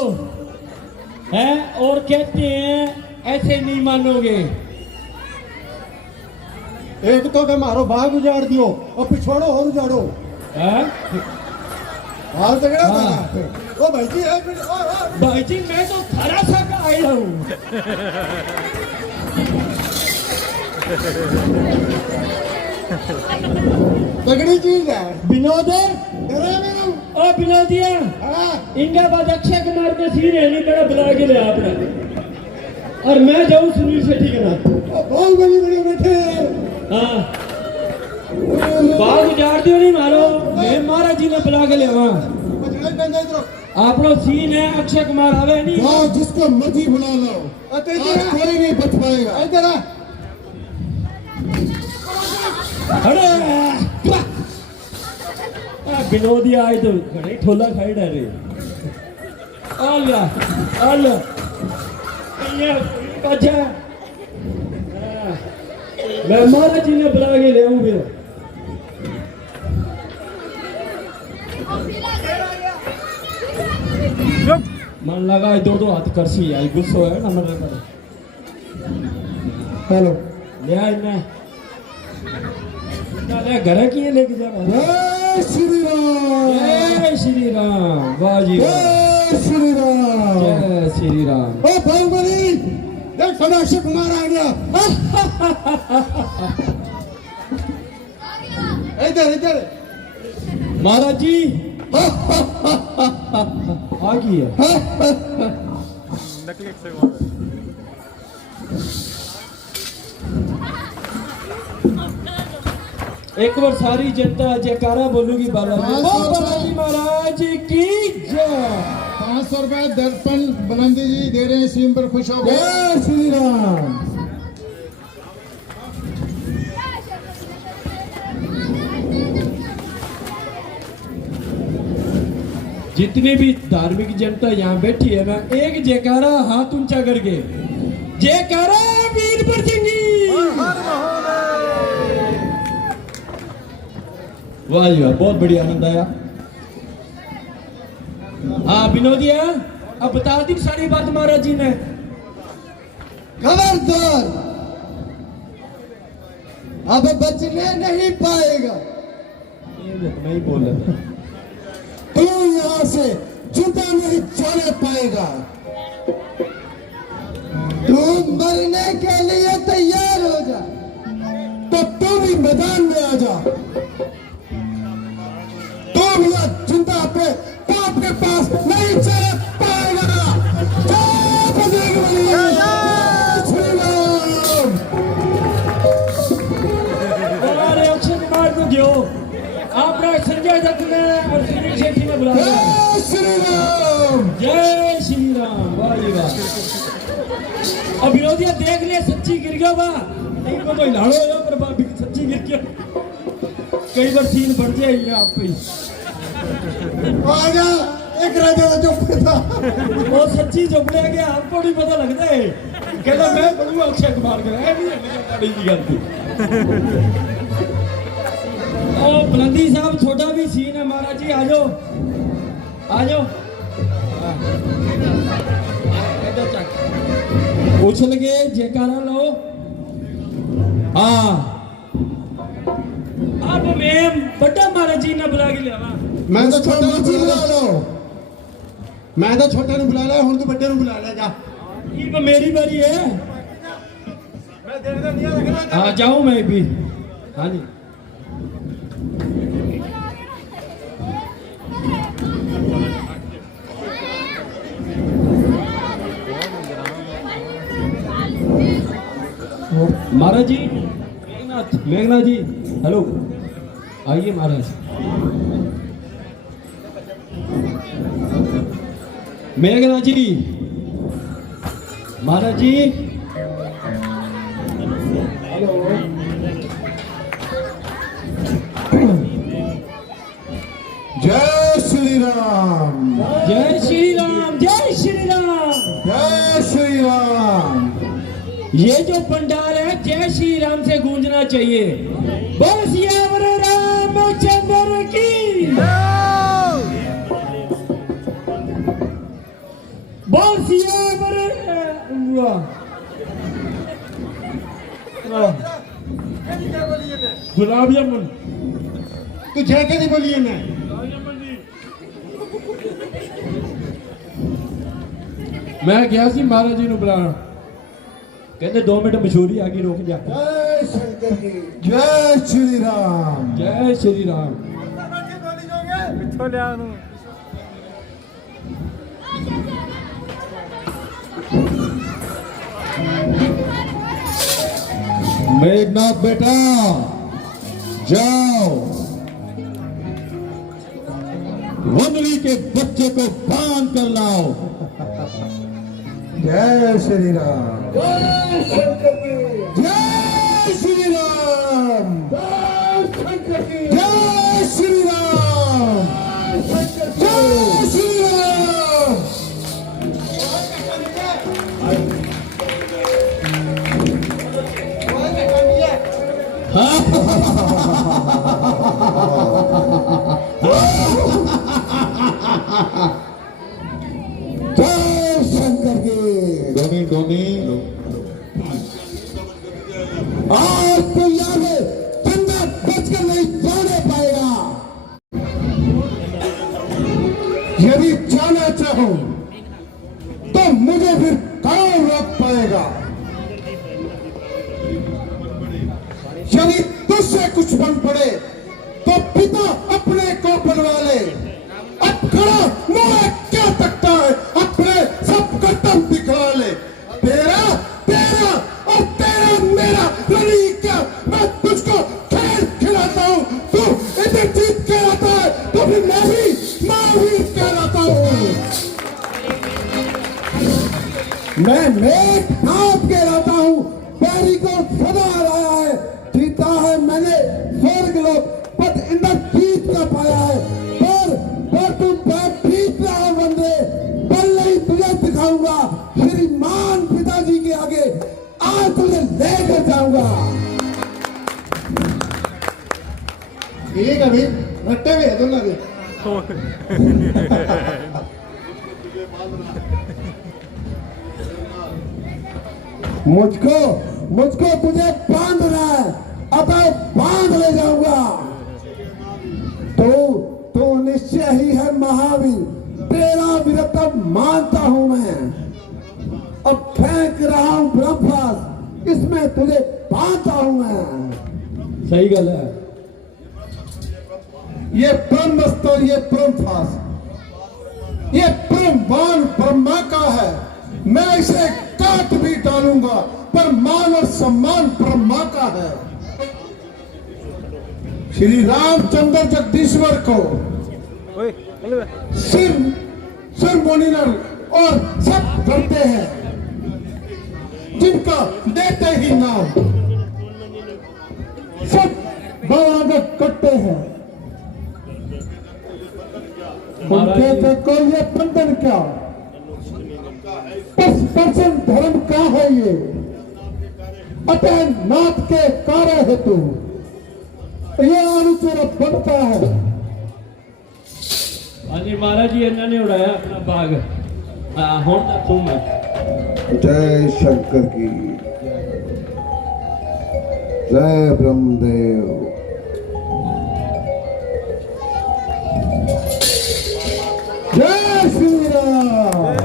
है, और कहते हैं ऐसे नहीं मानोगे। एक तो के मारो बाग उजाड़ दियो और पिछवाड़ो और उजाड़ो। हैं? हाल तगड़ा हाँ। था। ओ भाई जी, एक मिनट। भाई जी, मैं तो थरा सा का आया हूँ। तगड़ी चीज है। विनोद डरा मेरा। ओ विनोदिया इनके बाद अक्षय कुमार के सीन है नहीं मेरा बुला के ले आपने और मैं जाऊं सुनील शेट्टी के नाम बहुत बड़ी बड़ी बैठे यार। हाँ बाग उजाड़ दियो नहीं मारो मैं महाराज जी ने बुला के ले आवा आपनो सीन है अक्षय कुमार आवे नहीं जाओ जिसको मर्जी बुला लो आज कोई नहीं बच पाएगा। इधर आ। अरे विनोदिया आए तो घणे ठोला खाई डरे आला आला ये अच्छा मैं महाराज जी ने बुला के ले आऊं फिर मन लगा दो दो हाथ करसी आई गुस्सा है ना मेरे पर हेलो ले आई मैं ले घर की लेके जा रहा जय श्री राम। जय श्री राम वाह जी वाह। जय श्री राम। जय श्री राम ओ बाहुबली देख साला अक्षय कुमार आ गया। इधर इधर महाराज जी आ गई है एक बार सारी जनता जयकारा बोलूगी बालाजी बालाजी महाराज की जय। 500 रुपए दर्पण बुलंदी जी दे रहे हैं सीम पर खुश हो गए। जय श्री राम। जितनी भी धार्मिक जनता यहाँ बैठी है ना एक जयकारा हाथ ऊंचा करके जयकारा वीर बजरंगी वाह जी वाह बहुत बढ़िया आनंद आया। हाँ विनोदिया अब बता दी सारी बात महाराज जी ने खबरदार अब बचने नहीं पाएगा। नहीं बोल रहा तू यहाँ से जुदा नहीं चले पाएगा। तू मरने के लिए तैयार हो जा तो तू भी मैदान में आ जा। तू भी चिंता पे बाप के पास नहीं चल पाएगा। जय बजरंगबली। जय श्री राम। अरे अक्षय कुमार को दो आपने संजय दत्त ने और सुनील शेट्टी ने बुलाया। जय श्री राम। जय श्री राम वाह जी वाह। अब विरोधिया देख ले सच्ची गिर गया वाह इनको तो हिलाड़ो या पर बाबी सच्ची गिर गया कई बार सीन बढ़ जाएगी आप पे आजा एक राजा जो था वो सच्ची झोपड़े गया आपको नहीं पता लगता है कहता मैं बोलूंगा अक्षय कुमार का है नहीं बड़ी की गलती। ओ बुलंदी साहब छोटा भी सीन है महाराज जी आ जाओ आ जाओ उछल के जयकारा लो। हाँ अब मैं बड़ा महाराज जी ने बुला के लिया मैं तो छोटे ਨੂੰ बुला लो। मैं तो छोटे ਨੂੰ बुला लिया ਹੁਣ ਤੂੰ ਵੱਡੇ ਨੂੰ बुला ले जा। ये तो मेरी बारी है। मैं देखने नहीं आ रहा। हाँ जाऊँ मैं भी। हाँ जी महाराज जी मेघनाथ जी हेलो आइए महाराज। मेघनाथ जी महाराज जी हेलो जय श्री राम। जय श्री राम जय श्री राम जय श्री राम। ये जो पंडाल है जय श्री राम से गूंजना चाहिए। बोल सियावर रामचंद्र की बोल सियावर गुलाब जामुन तू जाके नहीं बोलिए मैं मैं गया सी महाराज जी ਨੂੰ ਬੁਲਾਉਣ ਕਹਿੰਦੇ 2 ਮਿੰਟ ਮਸ਼ਹੂਰੀ ਆ ਗਈ ਰੁਕ ਜਾ। जय शंकर की जय श्री राम। जय श्री राम। मेघनाथ बेटा जाओ, वनरी के बच्चे को बांध कर लाओ। जय श्री राम। जय शंकर की जय श्री राम। जय शंकर की जय श्री राम। जय श्री राम। जय शंकर की डोनी डोनी आज तो याद चंदा बचकर नहीं जाने पाएगा। यदि जाना चाहूं तो मुझे फिर कौन रोक पाएगा। यदि तुझसे कुछ बन पड़े तो पिता अपने को बनवा ले। अब खड़ा मुझे क्या तकता है, अपने सब कर्तव्य दिखा ले। तेरा तेरा और तेरा मेरा रनी क्या, मैं तुझको खेल खिलाता हूँ, तू इधर जीत कहलाता है तो फिर मैं भी महावीर कहलाता हूँ। मैं मेघ नाथ कहलाता हूँ, पैरी को सदा लाया है, जीता है मैंने स्वर्ग लोक, पद इंद्र जीत का पाया है। पर तू जीत रहा है बंदे, बल नहीं तुझे दिखाऊंगा, श्रीमान पिताजी के आगे आज तुझे लेकर जाऊंगा। ठीक है भाई, रट्टे भी है दोनों भी। मुझको तुझे बांधना है, अतः बांध ले जाऊंगा। तो निश्चय ही है महावीर, तेरा वीरत्व मानता हूं मैं। अब फेंक रहा हूं ब्रह्मास्त्र, इसमें तुझे बांधता हूं मैं। सही गल है। ये ब्रह्मस्त्र और ये ब्रह्मास्त्र, ये ब्रह्मांड ब्रह्मा का है। मैं इसे काट भी डालूंगा, पर मान और सम्मान ब्रह्मा का है। श्री रामचंद्र जगदीश्वर को सिर मोनिनर और सब करते हैं, जिनका देते ही नाम सब बराबर करते हैं। उनके तो कोई ये बंधन क्या, स्पर्शन धर्म का है ये, अतः नाथ के कार्य हेतु ये अनुचर बनता है। हाँ जी महाराज जी, इन्होंने उड़ाया अपना बाग। हुण दसू मैं। जय शंकर की जय ब्रह्मदेव। जय श्री राम।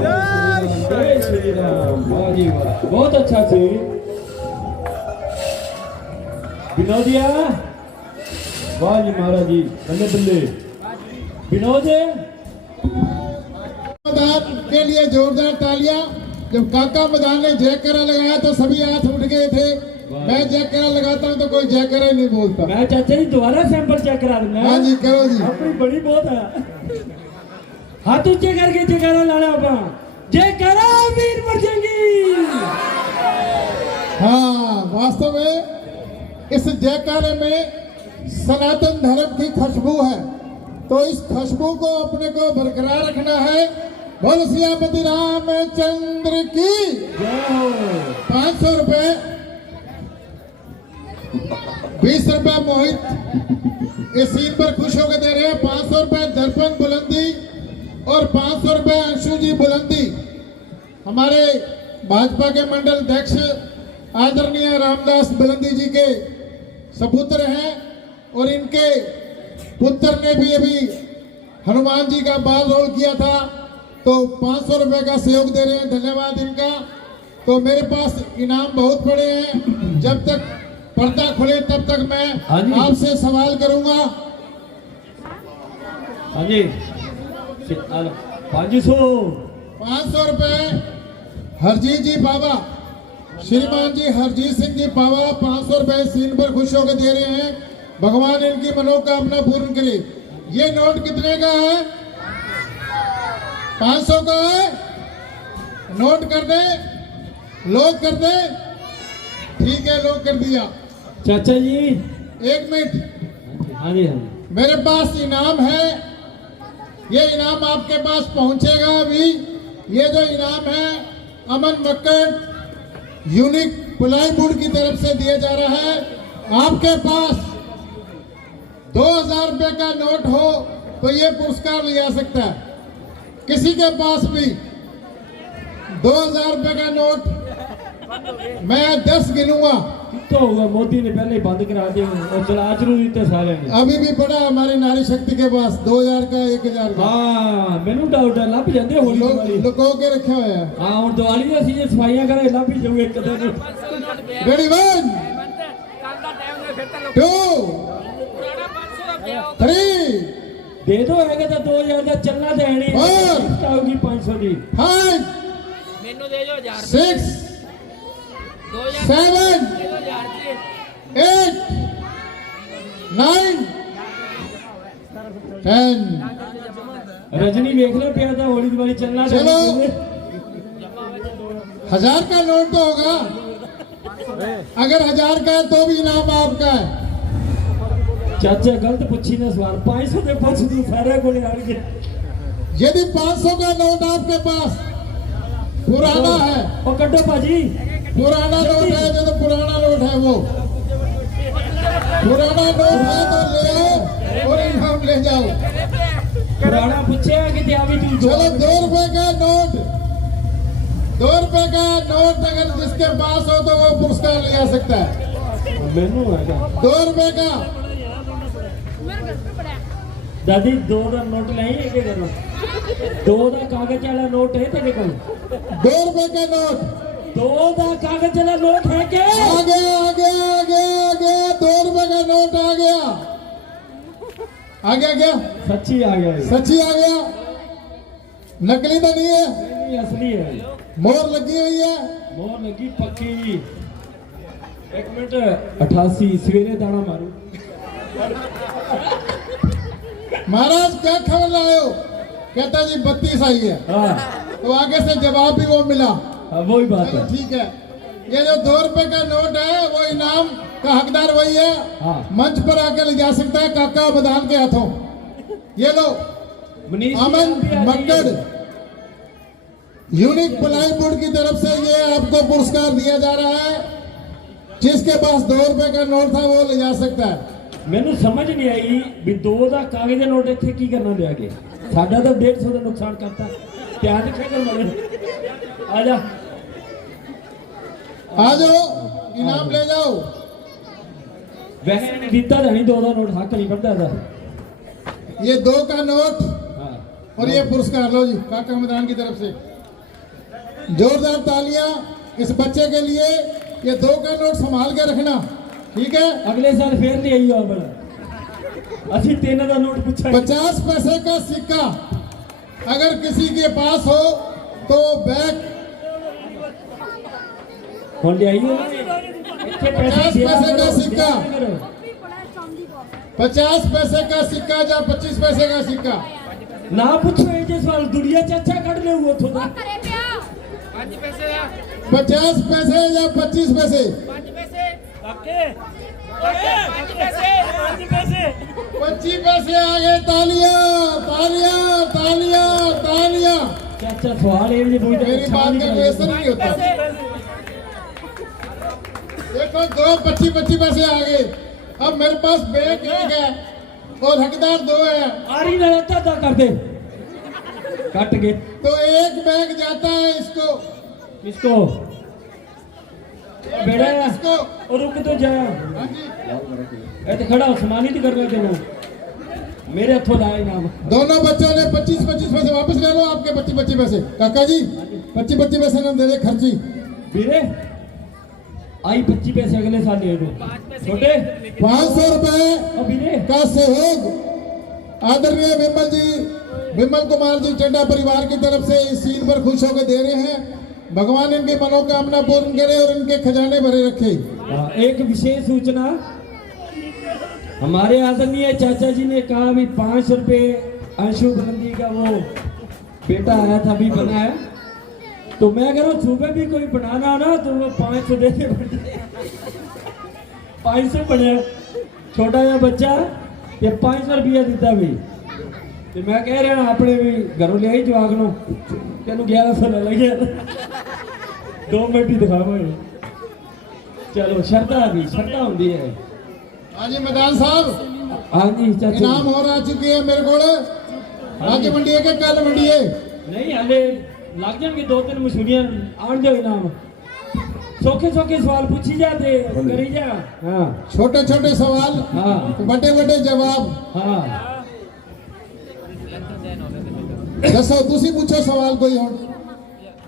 जय श्री राम। वाह जी वाह, बहुत अच्छा सी विनोदिया। वाह जी महाराज जी, बल्ले बल्ले विनोद के लिए जोरदार तालियां। जब काका मैदान ने जयकारा लगाया तो सभी हाथ उठ गए थे। मैं जयकारा लगाता हूं तो कोई जयकारा ही नहीं बोलता। मैं चाचा जी दोबारा सैंपल चेक करा दूंगा। हाँ जी करो जी। अपनी बड़ी बहुत है। हाथ ऊंचे करके जयकारा लाना अपना, जयकारा वीर बजरंगी। हाँ, वास्तव में इस जयकारे में सनातन धर्म की खुशबू है, तो इस खुशबू को अपने को बरकरार रखना है। बोल सियापति रामचंद्र की। 500 रुपए, 20 रुपए मोहित इस सीन पर खुश होकर दे रहे हैं। 500 रुपए दर्पण बुलंदी और 500 रुपए अंशु जी बुलंदी हमारे भाजपा के मंडल अध्यक्ष आदरणीय रामदास बुलंदी जी के सपुत्र हैं, और इनके पुत्र ने भी अभी हनुमान जी का बाल रोल किया था, तो 500 रुपए का सहयोग दे रहे हैं। धन्यवाद इनका। तो मेरे पास इनाम बहुत बड़े हैं। जब तक पर्दा खुले तब तक मैं हाँ जी। आपसे सवाल करूंगा। हाँ जी 500 500 रुपए हरजीत जी बाबा, श्रीमान जी हरजीत सिंह जी बाबा 500 रुपए सीन पर खुश होकर दे रहे हैं। भगवान इनकी मनोकामना पूर्ण करे। ये नोट कितने का है? 500 का है। नोट कर दे, लॉक कर दे। ठीक है, लॉक कर दिया। चाचा जी 1 मिनट, हाँ जी हाँ जी मेरे पास इनाम है। ये इनाम आपके पास पहुंचेगा अभी। ये जो इनाम है अमन मक्कड़ यूनिक प्लाईवुड की तरफ से दिया जा रहा है। आपके पास 2000 रुपए का नोट हो तो ये पुरस्कार लिया सकता है। किसी के पास भी 2000 रुपए का नोट मैं 10 गिनूंगा। तो होगा मोदी ने पहले ही बंद करा दिया और चला चलू इतने सारे ने। अभी भी पड़ा हमारी नारी शक्ति के पास 2000 का 1000 का हाँ मैनू डाउट है लभ जाते होली दिवाली। लुको के रखा हुआ है। हाँ और दिवाली का सीजन सफाइयां करे लभ ही जाऊ एक दिन। रेडी 1 2 3 दे दो हैगा तो 2000 का चलना देनी और? होगी 500 दी 5 ਮੈਨੂੰ ਦੇ ਦਿਓ 1000 6 7 8 9 10 रजनी देख लो पिया था होली दिवाली चलना चलो। देनी। 1000 का नोट तो होगा। अगर 1000 का है तो भी इनाम आपका है। चाचा गलत पूछी ना सवाल 500 के पूछ तू सारे को आड़ के। यदि 500 का नोट आपके पास पुराना है, ओ कड्डो भाजी पुराना नोट है जो तो पुराना नोट है वो पुराना नोट है तो ले आओ और इनाम ले जाओ। पुराना पूछे कि ते अभी तू चलो 2 रुपए का नोट, 2 रुपए का नोट अगर जिसके पास हो तो वो पुरस्कार ले जा सकता है। मेनू हैगा 2 रुपए का दादी 2 ਦਾ ਨੋਟ ਨਹੀਂ ਹੈ ਕਿ ਕਰੋ 2 ਦਾ ਕਾਗਜ਼ ਵਾਲਾ ਨੋਟ ਹੈ ਤੇਰੇ ਕੋਲ 2 रुपए का नोट 2 ਦਾ ਕਾਗਜ਼ ਵਾਲਾ ਨੋਟ ਹੈ ਕਿ आ गया आ गया आ गया आ गया 2 रुपए का नोट आ गया क्या सच्ची आ गया ये। सच्ची आ गया, नकली तो नहीं है। नहीं असली है मोहर लगी हुई है। मोहर लगी पक्की। 1 मिनट 88 सवेरे दाना मारू महाराज क्या खबर लाए हो? कहता जी 32 आई है। हाँ तो आगे से जवाब भी वो मिला। हाँ, वही बात चलो है ठीक है। ये जो 2 रुपए का नोट है वो इनाम का हकदार वही है। हाँ। मंच पर आकर ले जा सकता है काका बदान के हाथों। ये लो मनीष अमन जी, आप भी आ मक्कड़ जाइए। यूनिक प्लाईवुड की तरफ से ये आपको पुरस्कार दिया जा रहा है। जिसके पास 2 रुपए का नोट था वो ले जा सकता है। ਮੈਨੂੰ ਸਮਝ ਨਹੀਂ ਆਈ ਵੀ 2 ਦਾ ਕਾਗਜ਼ ਦੇ ਨੋਟ ਇੱਥੇ ਕੀ ਕਰਨਾ ਲਿਆ ਕੇ ਸਾਡਾ ਤਾਂ 150 ਦਾ ਨੁਕਸਾਨ ਕਰਤਾ ਧਿਆਨ ਰੱਖਿਆ ਕਰ ਮਗਰ ਆ ਜਾ आ जाओ इनाम ले जाओ। ਵੈਸੇ ਇਹਨੇ ਦਿੱਤਾ ਤਾਂ ਨਹੀਂ 2 ਦਾ ਨੋਟ ਹੱਕ ਨਹੀਂ ਕਰਦਾ ਦਾ ये 2 का नोट ਹਾਂ और ये पुरस्कार लो जी काका मैदान की तरफ से। जोरदार तालियां इस बच्चे के लिए। ये 2 का नोट संभाल के रखना, ठीक है। अगले साल फिर ले आई और बड़ा ਅਸੀਂ 3 ਦਾ ਨੋਟ ਪੁੱਛਾਂਗੇ 50 पैसे का सिक्का अगर किसी के पास हो तो बैग ਹੁਣ ਲੈ ਆਈਓ ਇੱਥੇ 50 पैसे का सिक्का, ਕਰੋ 50 पैसे का सिक्का या 25 पैसे का सिक्का। ਨਾ ਪੁੱਛੋ ਇਹ ਜੇ ਸਵਾਲ ਦੁਨੀਆ ਚਾਚਾ ਕੱਢ ਲਿਓ ਉੱਥੋਂ ਦਾ 5 ਪੈਸੇ ਆ 50 पैसे या 25 पैसे 5 ਪੈਸੇ ਓਕੇ 5 ਪੈਸੇ 5 पैसे 25 पैसे आ गए। तालियां तालियां तालियां तालियां। ਚਾਚਾ ਸਵਾਲ ਇਹ ਜੇ ਪੁੱਛਦਾ मेरी बात का कोई असर नहीं होता। देखो 2 25 पैसे आ गए। अब मेरे पास बैग 1 है और हकदार 2 है ਆਰੀ ਨਾਲ ਅੱਧਾ ਕਰ ਦੇ ਕੱਟ ਗਏ तो 1 बैग जाता है इसको। किसको बेड़ा इसको और रुक तो जा हाँ जी। ए तो खड़ा सम्मानित करना तेनू मेरे हथों लाए नाम दोनों बच्चों ने 25 पैसे वापस ले लो। आपके 25 पैसे काका जी 25 पैसे ना दे दे खर्ची। ਵੀਰੇ आई 25 पैसे अगले साल ले लो छोटे 500 रुपए अभी ने का सहयोग आदरणीय विमल कुमार जी चड्डा परिवार की तरफ से इस सीन पर खुश होकर दे रहे हैं। भगवान इनकी मनोकामना पूर्ण करे और इनके खजाने भरे रखे। एक विशेष सूचना, हमारे आदरणीय चाचा जी ने कहा भी 500 रुपए अंशु गांधी का वो बेटा आया था अभी बना है, तो मैं अगर वो सुबह भी कोई बनाना ना तो वो 500 देने पड़ते 500 बने छोटा या बच्चा ये 500 रुपया देता भी, तो मैं कह रहा अपने भी घरों ले आई जवाक नो तेन 1100 ले लगे 2 मिनट ही दिखावे। चलो शरदा होंगी है। हाँ जी मैदान साहब, हाँ जी चाचा इनाम हो रहा चुकी है मेरे को। आज मंडी है कि कल मंडी है? नहीं हले लग जाएंगे 2-3 मशहूरियां आन जाओ इनाम। सौखे सवाल पूछी जाते करी जा। हाँ छोटे छोटे सवाल, हाँ बड़े बड़े जवाब। हाँ दसो तुसी पूछो सवाल कोई हो।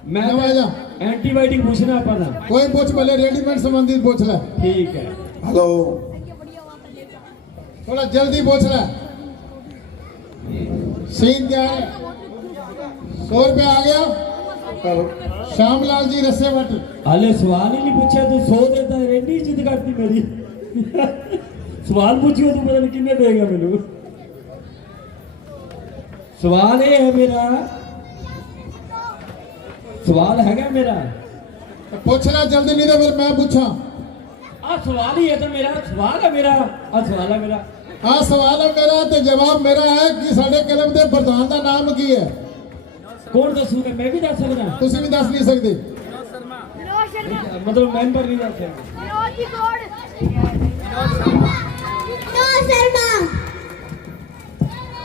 मैं नवाजा एंटीबायोटिक पूछना अपना कोई पूछ भले रेडीमेड संबंधित पूछ ले। ठीक है। हेलो, थोड़ा जल्दी पूछ ले। सीन क्या है? 100 रुपया आ गया। श्यामलाल जी रस्से भट्ट। हाले सवाल ही नहीं पूछा तू 100 देता है, रेडी इज्जत करती मेरी सवाल पूछियो तू पता नहीं कितने देगा मेनू। सवाल ये है मेरा, सवाल हैगा मेरा। पूछना जल्दी नहीं तो फिर मैं पूछा। सवाल ही है तो मेरा सवाल है मेरा। सवाल है मेरा। हाँ सवाल है मेरा तो जवाब मेरा है कि साढ़े क्लब के प्रधान का नाम की है। कौन दसूगा? मैं भी दस सकता। तुसी भी दस नहीं सकते। मतलब मेंबर नहीं दस सकते।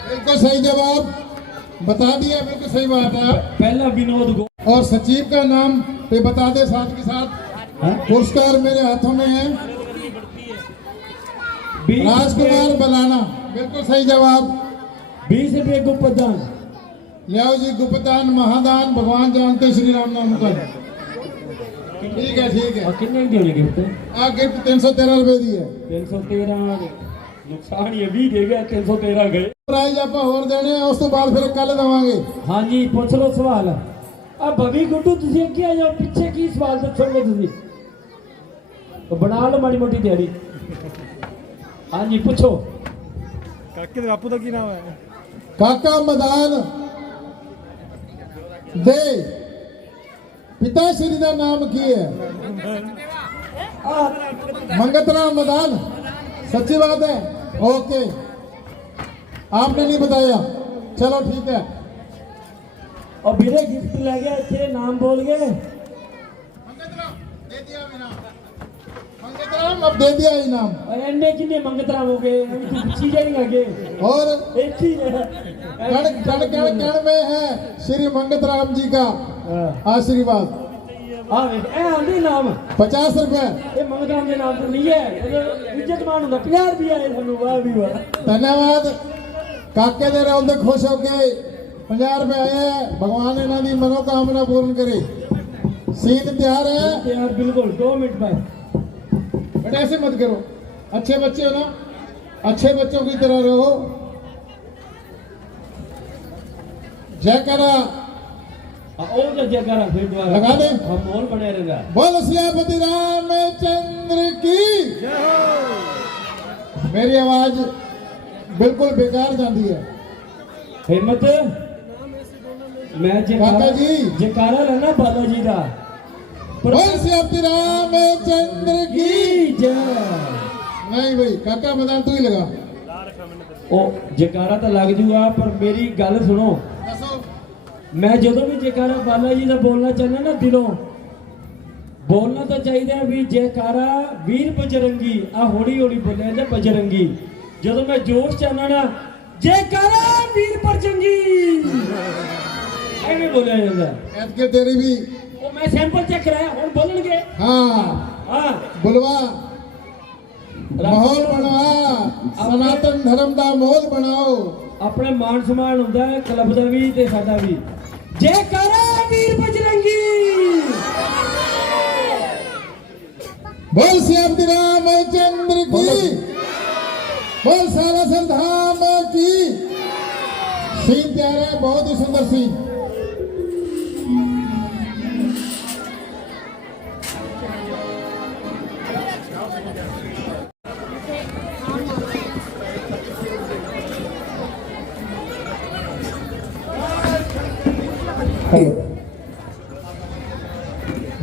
बिल्कुल सही जवाब बता दिया, बिल्कुल सही बात है। पहला विनोद गो और सचिव का नाम पे बता दे साथ के साथ। पुरस्कार मेरे हाथों में है। राजकुमार बलाना, बिल्कुल सही जवाब। 20 रुपये गुप्तदान। लियाओ जी गुप्तदान महादान भगवान जानते श्री राम नाम का। ठीक है ठीक है। और कितने की होने गिफ्ट? गिफ्ट 313 रुपए दी है। 313 नुकसान ये भी दे गया 313 गए। प्राइज आप और देने हैं, उस तो बाद फिर कल देवांगे। हाँ जी पूछ लो सवाल। अब भवी गुड्डू तुझे क्या या पीछे की सवाल दसोगे तुझे तो बना लो माड़ी मोटी तैयारी। हाँ जी पूछो। काके दे बापू का की नाम है? काका मदान दे पिता श्री का नाम की है? मंगत राम मदान। सच्ची बात है? ओके, आपने नहीं बताया, चलो ठीक है। और मेरे गिफ्ट ले गया थे, नाम बोल गए। मंगतराम अब दे दिया इनाम। एंडे कितने मंगतराम हो गए? तू पूछी जाएगा आगे। और एक ही है। कण में है श्री मंगतराम जी का आशीर्वाद। आंधी नाम 50 रुपए। ये मंगतराम के नाम तो नहीं है, इज्जत मान होता 50 रुपया है थानू। वाह भी वाह, धन्यवाद। काके दे रहे खुश होके 50 रुपए आए हैं। भगवान इन्हों की मनोकामना पूर्ण करे। सीन तैयार है? तैयार बिल्कुल। 2 मिनट में। बट ऐसे मत करो, अच्छे बच्चे हो ना, अच्छे बच्चों की तरह रहो। जयकारा जयकारा फिर दोबारा लगा दे। हम मोल बने रहेगा। बोल सियापति रामचंद्र की। मेरी आवाज बिल्कुल बेकार जाती है। हिम्मत मैं काका जी जयकारा लेना बालाजी का। बोल सियापति रामचंद्र की जय। नहीं भाई काका मैदान तू ही लगा। ओ जयकारा तो लग जूगा पर मेरी गल सुनो। मैं जो भी जयकारा बाला जी का बोलना चाहना ना दिलों बोलना तो चाहिए भी जयकारा वीर बजरंगी। आ हौली हौली बोलिया जाए बजरंगी। जो मैं जोश चाहना ना जयकारा वीर बजरंगी ऐਵੇਂ बोलिया जाता। ऐतके तेरी भी वो मैं सैंपल चेक कराया हुन बोलणगे। हाँ बुलवा माहौल बनवा, सनातन धर्म का माहौल बनाओ। अपने मान सम्मान होंदा है क्लब दा भी ते साडा भी। जयकारा वीर बजरंगी। बोल श्री रामचंद्र की, बोल सालासर धाम की। सीन तैयार है, बहुत ही सुंदर सीन।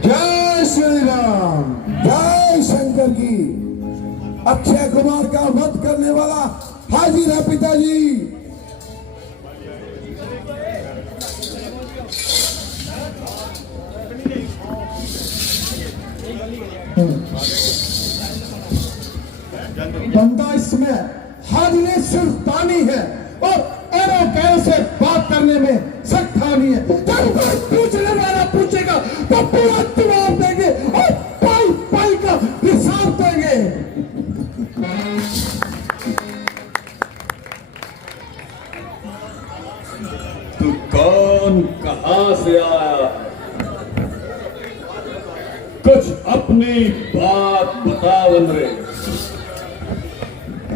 जय श्री राम, जय शंकर की। अक्षय कुमार का वध करने वाला हाजिर है पिताजी। बंदा इसमें हाजिर सुल्तानी है और एरो पैरों से बात करने में सख्तानी है। जब कोई पूछने वाला पूछेगा तो पूरा जवाब देंगे और पाई पाई का हिसाब देंगे। तू कौन, कहां से आया? कुछ अपनी बात बता बंदरे।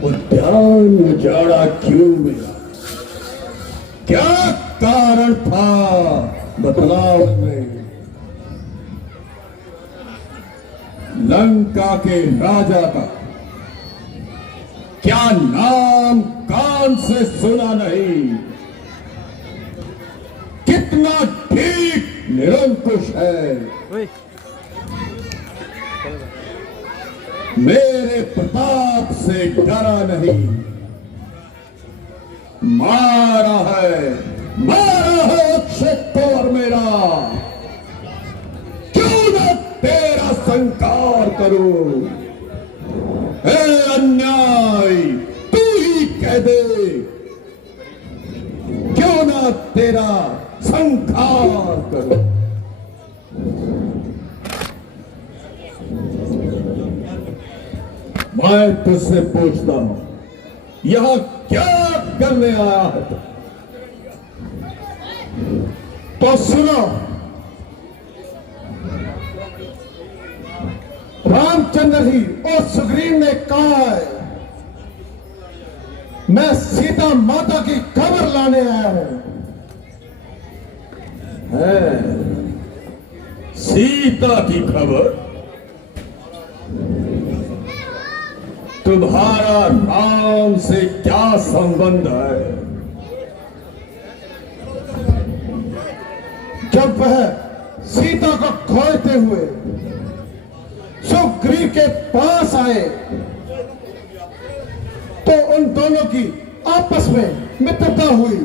उद्यान उजाड़ा क्यों मिला? क्या कारण था? बतलाओ बंदरे। लंका के राजा का क्या नाम कान से सुना नहीं? कितना ठीक निरंकुश है। मेरे प्रताप से डरा नहीं, मारा है अक्षय कुमार मेरा। क्यों न तेरा संकार करूं? हे अन्याय, तू ही कह दे, क्यों ना तेरा संहार करो। मैं तुझसे पूछता हूं, यहां क्या करने आया है? तो सुनो, रामचंद्र जी और सुग्रीव ने कहा है, मैं सीता माता की खबर लाने आया हूं। है सीता की खबर? तुम्हारा राम से क्या संबंध है? जब वह सीता को खोजते हुए सुग्रीव के पास आए तो उन दोनों की आपस में मित्रता हुई।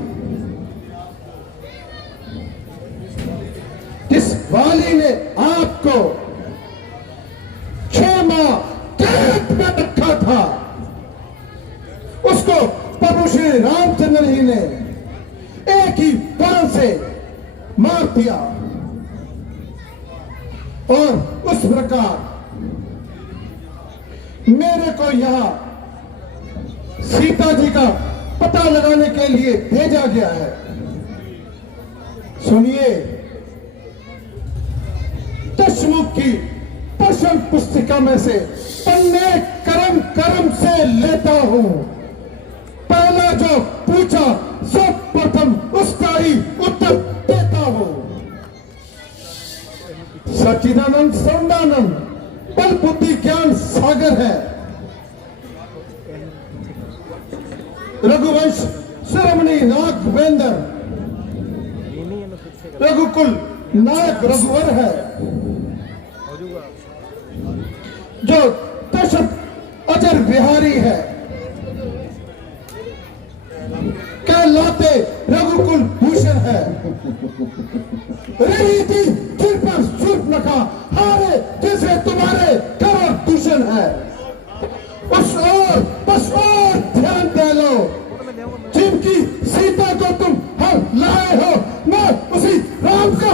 जिस वाली ने आपको 6 माह कैद में रखा था, उसको प्रभु श्री रामचंद्र जी ने एक ही बाण से मार दिया। और उस प्रकार मेरे को यहां सीता जी का पता लगाने के लिए भेजा गया है। सुनिए, दशमुख की प्रश्न पुस्तिका में से पन्ने कर्म कर्म से लेता हूं। पहला जो पूछा सब प्रथम उसका ही उत्तर देता हूं। सच्चिदानंद सौंदानंद बल बुद्धि ज्ञान सागर है। रघुवंश शिरोमणि नागवेंद्र रघुकुल नायक रघुवर है। जो दशरथ अजर बिहारी है, कहलाते रघुकुल भूषण है। रही थी कृपा शूर्पणखा हारे जैसे तुम्हारे करोड़ दूषण है। बस और ध्यान दे लो, जिनकी सीता को तुम हम लाए हो, मैं उसी राम का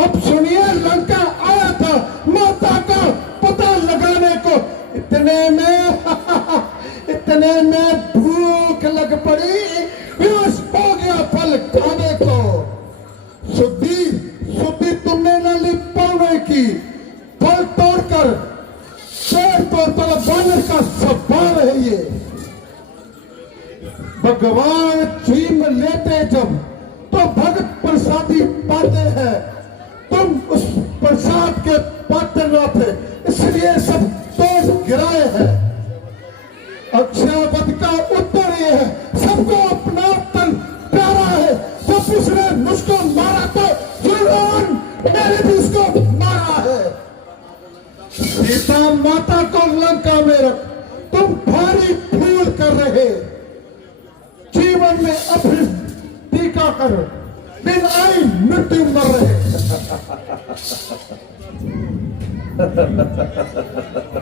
अब सुनिए, लंका आया था माता का पता लगाने को। इतने में भूख लग पड़ी, बेहोश हो गया फल खाने को। सुग्रीव भगवान छीन लेते जब तो भगत प्रसादी पाते हैं। तुम उस प्रसाद के पात्र न थे, इसलिए सब तोड़ गिराए हैं। अक्षयवत का उत्तर ये है, सबको अपना तन प्यारा है। जब उसने मुझको मारा तो जुल्म मैंने भी उसको मारा है। सीता माता को लंका में रख तुम भारी भूल कर रहे। जीवन में अपनी टीका कर बिन आई मृत्यु मर रहे।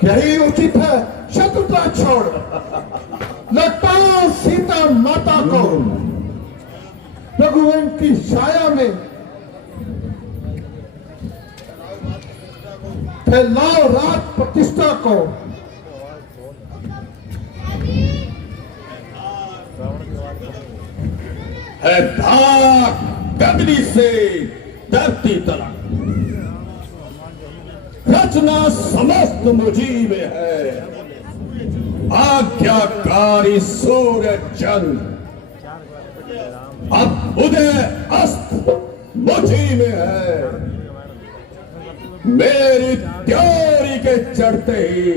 यही उचित है, शत्रुता छोड़ लौटाओ सीता माता को रघुवन की छाया में। फैलाओ रात प्रतिष्ठा को। है धाक गगनी से धरती तलक, रचना समस्त मुझी में है। आज्ञाकारी सूर्य चंद्र, अब उदय अस्त मुझी में है। मेरी त्योरी के चढ़ते ही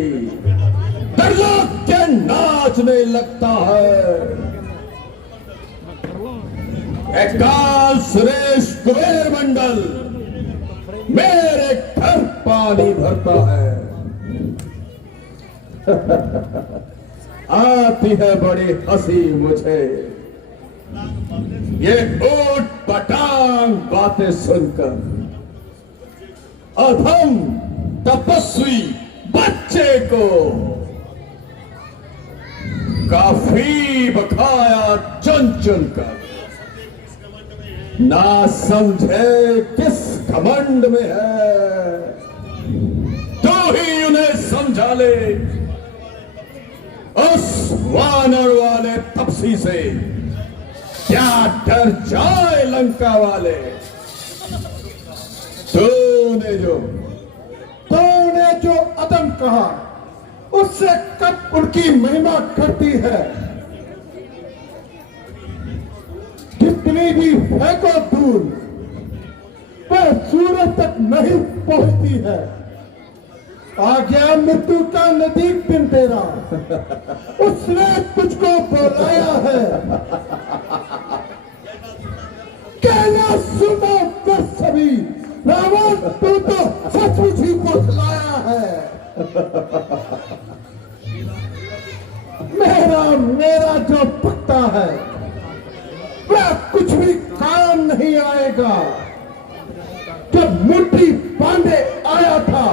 दर्जा के नाचने लगता है। काल सुरेश कुबेर मंडल मेरे घर पानी भरता है। आती है बड़ी हंसी मुझे ये ऊट पटांग बातें सुनकर। अधम तपस्वी बच्चे को काफी बखाया चुन चुन कर। ना समझे किस घमंड में है, तो ही उन्हें समझा ले। उस वानर वाले तपसी से क्या डर जाए लंका वाले। तूने जो अदम कहा उससे कब उनकी महिमा करती है। कितनी भी फेंको दूर पर सूरज तक नहीं पहुंचती है। आ गया मृत्यु का नजदीक दिन तेरा, उसने तुझको बुलाया है। कहना सुनो कर सभी, रावण तू तो सचमुच ही बुलाया है। मेरा जो पकता है वह कुछ भी काम नहीं आएगा। जब मुट्ठी बांधे आया था,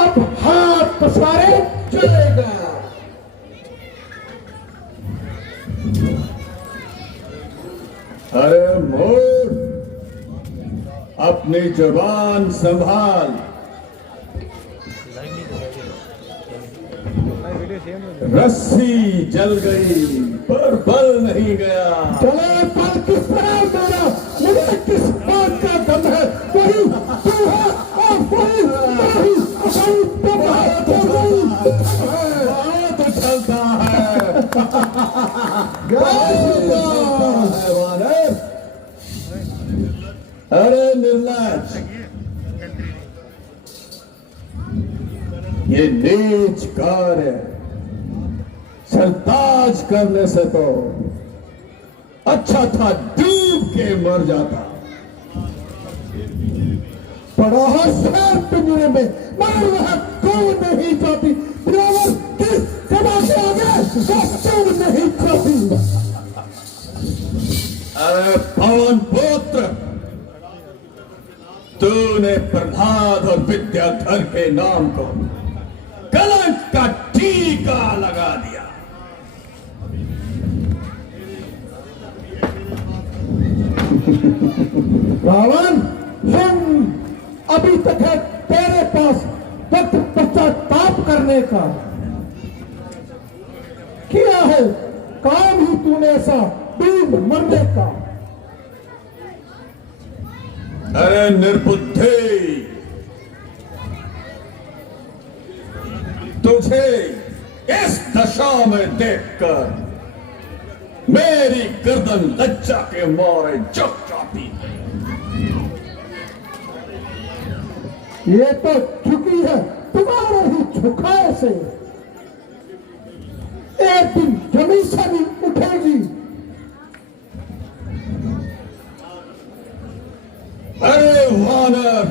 अब हाथ पसारे चलेगा। अरे मोर, अपनी जुबान संभाल। रस्सी जल गई पर बल नहीं गया। चले बल किस तरह मेरा, मुझे किस बात का दम है। वही तू है और वही तो चलता है। अरे निर्लज, ये नीच कार्य सरताज करने से तो अच्छा था डूब के मर जाता। बड़ा होशियार पिंजरे में मगर वह कोई नहीं चाहती। बराबर किस सभा के आगे सब नहीं चाहती। अरे पवन पुत्र, तूने प्रहलाद और विद्याधर के नाम को कलंक का टीका लगा दिया। रावण, अभी तक है तेरे पास वक्त पश्चाताप करने का। किया है काम ही तूने ऐसा डूब मरने का। अरे निर्बुद्धि, तुझे इस दशा में देखकर मेरी गर्दन लज्जा के मारे झुक जाती है। ये तो झुकी है तुम्हारे ही झुकाए से, एक दिन जमीन से भी उठेगी। अरे वानर,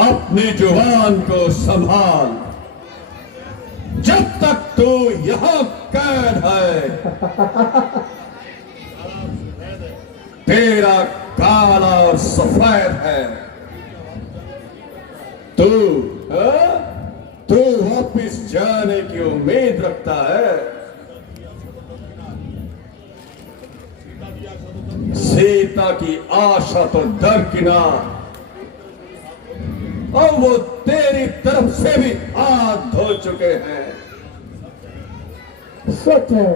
अपनी जुबान को संभाल, जब तक तू यहां कैद है तेरा काला और सफेद है। तू वापिस जाने की उम्मीद रखता है। सीता की आशा तो दरकिनार, और वो तेरी तरफ से भी हाथ धो चुके हैं। सच है,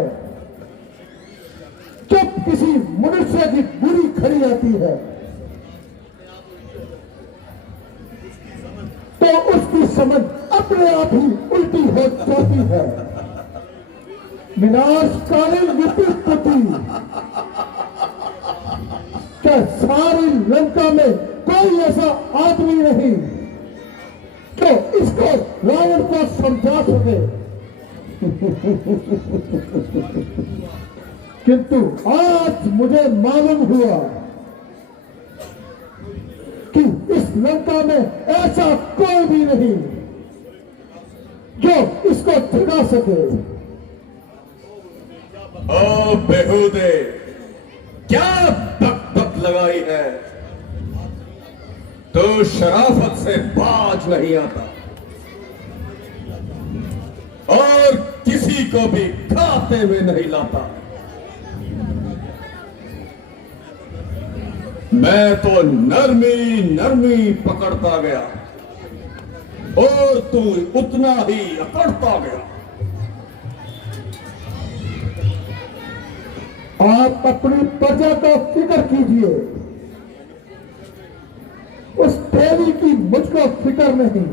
जब किसी मनुष्य की बुरी खड़ी आती है तो उसकी समझ अपने आप ही उल्टी हो जाती है। विनाशकालीन विपत्ति क्या सारी लंका में कोई ऐसा आदमी नहीं तो इसको रावण को समझा सके। किंतु आज मुझे मालूम हुआ कि इस लंका में ऐसा कोई भी नहीं जो इसको छुड़ा सके। ओ बेहूदे, क्या बक लगाई है? तो शराफत से बाज नहीं आता और किसी को भी खाते में नहीं लाता। मैं तो नरमी नरमी पकड़ता गया और तू उतना ही अकड़ता गया। आप अपनी प्रजा को फिक्र कीजिए, उस देवी की मुझको फिक्र नहीं।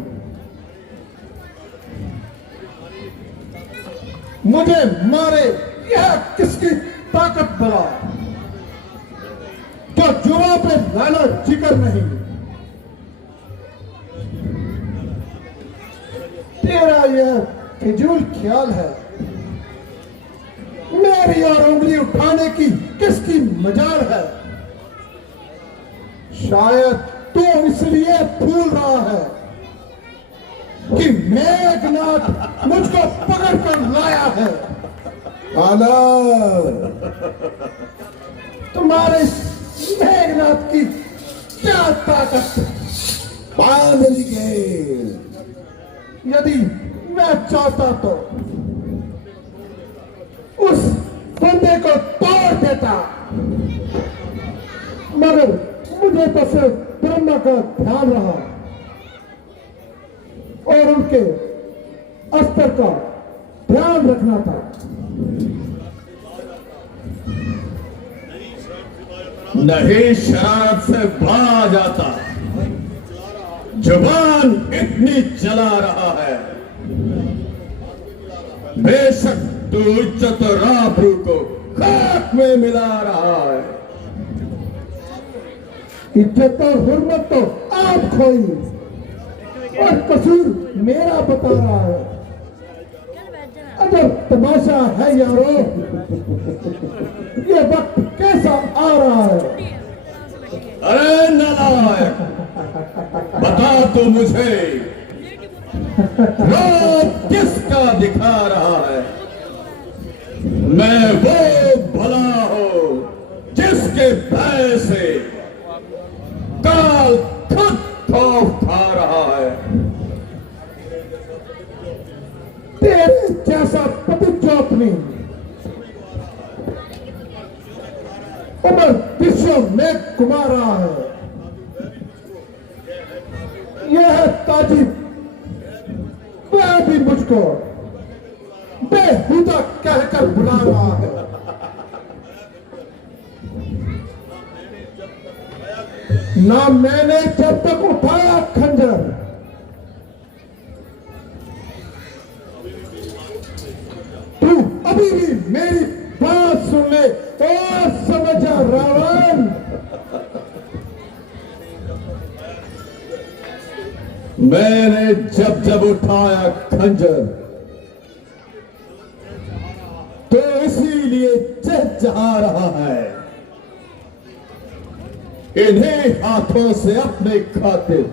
मुझे मारे यह किसकी ताकत बला जो जुआ पे लाना जिक्र नहीं। तेरा यह फिजूल ख्याल है, मेरी और उंगली उठाने की किसकी मजाल है? शायद तू इसलिए भूल रहा है कि मेघनाथ मुझको पकड़ कर लाया है। तुम्हारे मेघनाथ की क्या ताकत? यदि मैं चाहता तो उस बंदे को तोड़ देता, मगर मुझे तो सिर्फ ब्रह्मा का ध्यान रहा और उनके अस्त्र का ध्यान रखना था। नहीं शरारत से बाज आता, जुबान इतनी चला रहा है। बेशक तू इज्जत और आबरू को खाक में मिला रहा है। इज्जत और हुर्मत तो आप खोई और कसूर मेरा बता रहा है। अगर तमाशा है यारो, ये वक्त कैसा आ रहा है? अरे नालायक, बता तो मुझे, रोब किसका दिखा रहा है? मैं वो भला हूं जिसके भय से काल खुद खौफ खा रहा है। तेरे जैसा प्रतिज्ञापनी उम्र विश्व में घुमा रहा है। यह है ताजिब, वह भी मुझको बेहुदा कहकर बुला रहा है। ना मैंने जब तक उठाया खंजर, तू अभी भी मेरी बात सुन ले और समझ जा रावण। मैंने जब जब उठाया खंजर तो इसीलिए चहचहा रहा है। इन्हीं हाथों से अपने खातिर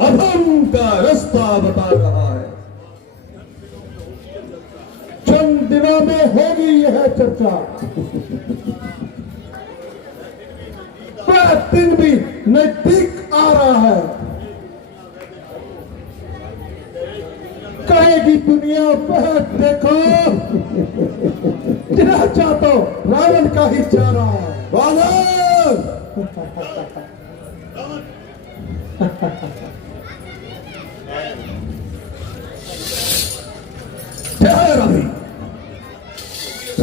अधम का रास्ता बता रहा है। चंद दिनों में होगी यह चर्चा। वह दिन भी नजदीक आ रहा है। कहेगी दुनिया वह देखो जिन्हें चाहता रावण का ही चारा। वानर ठहर अभी।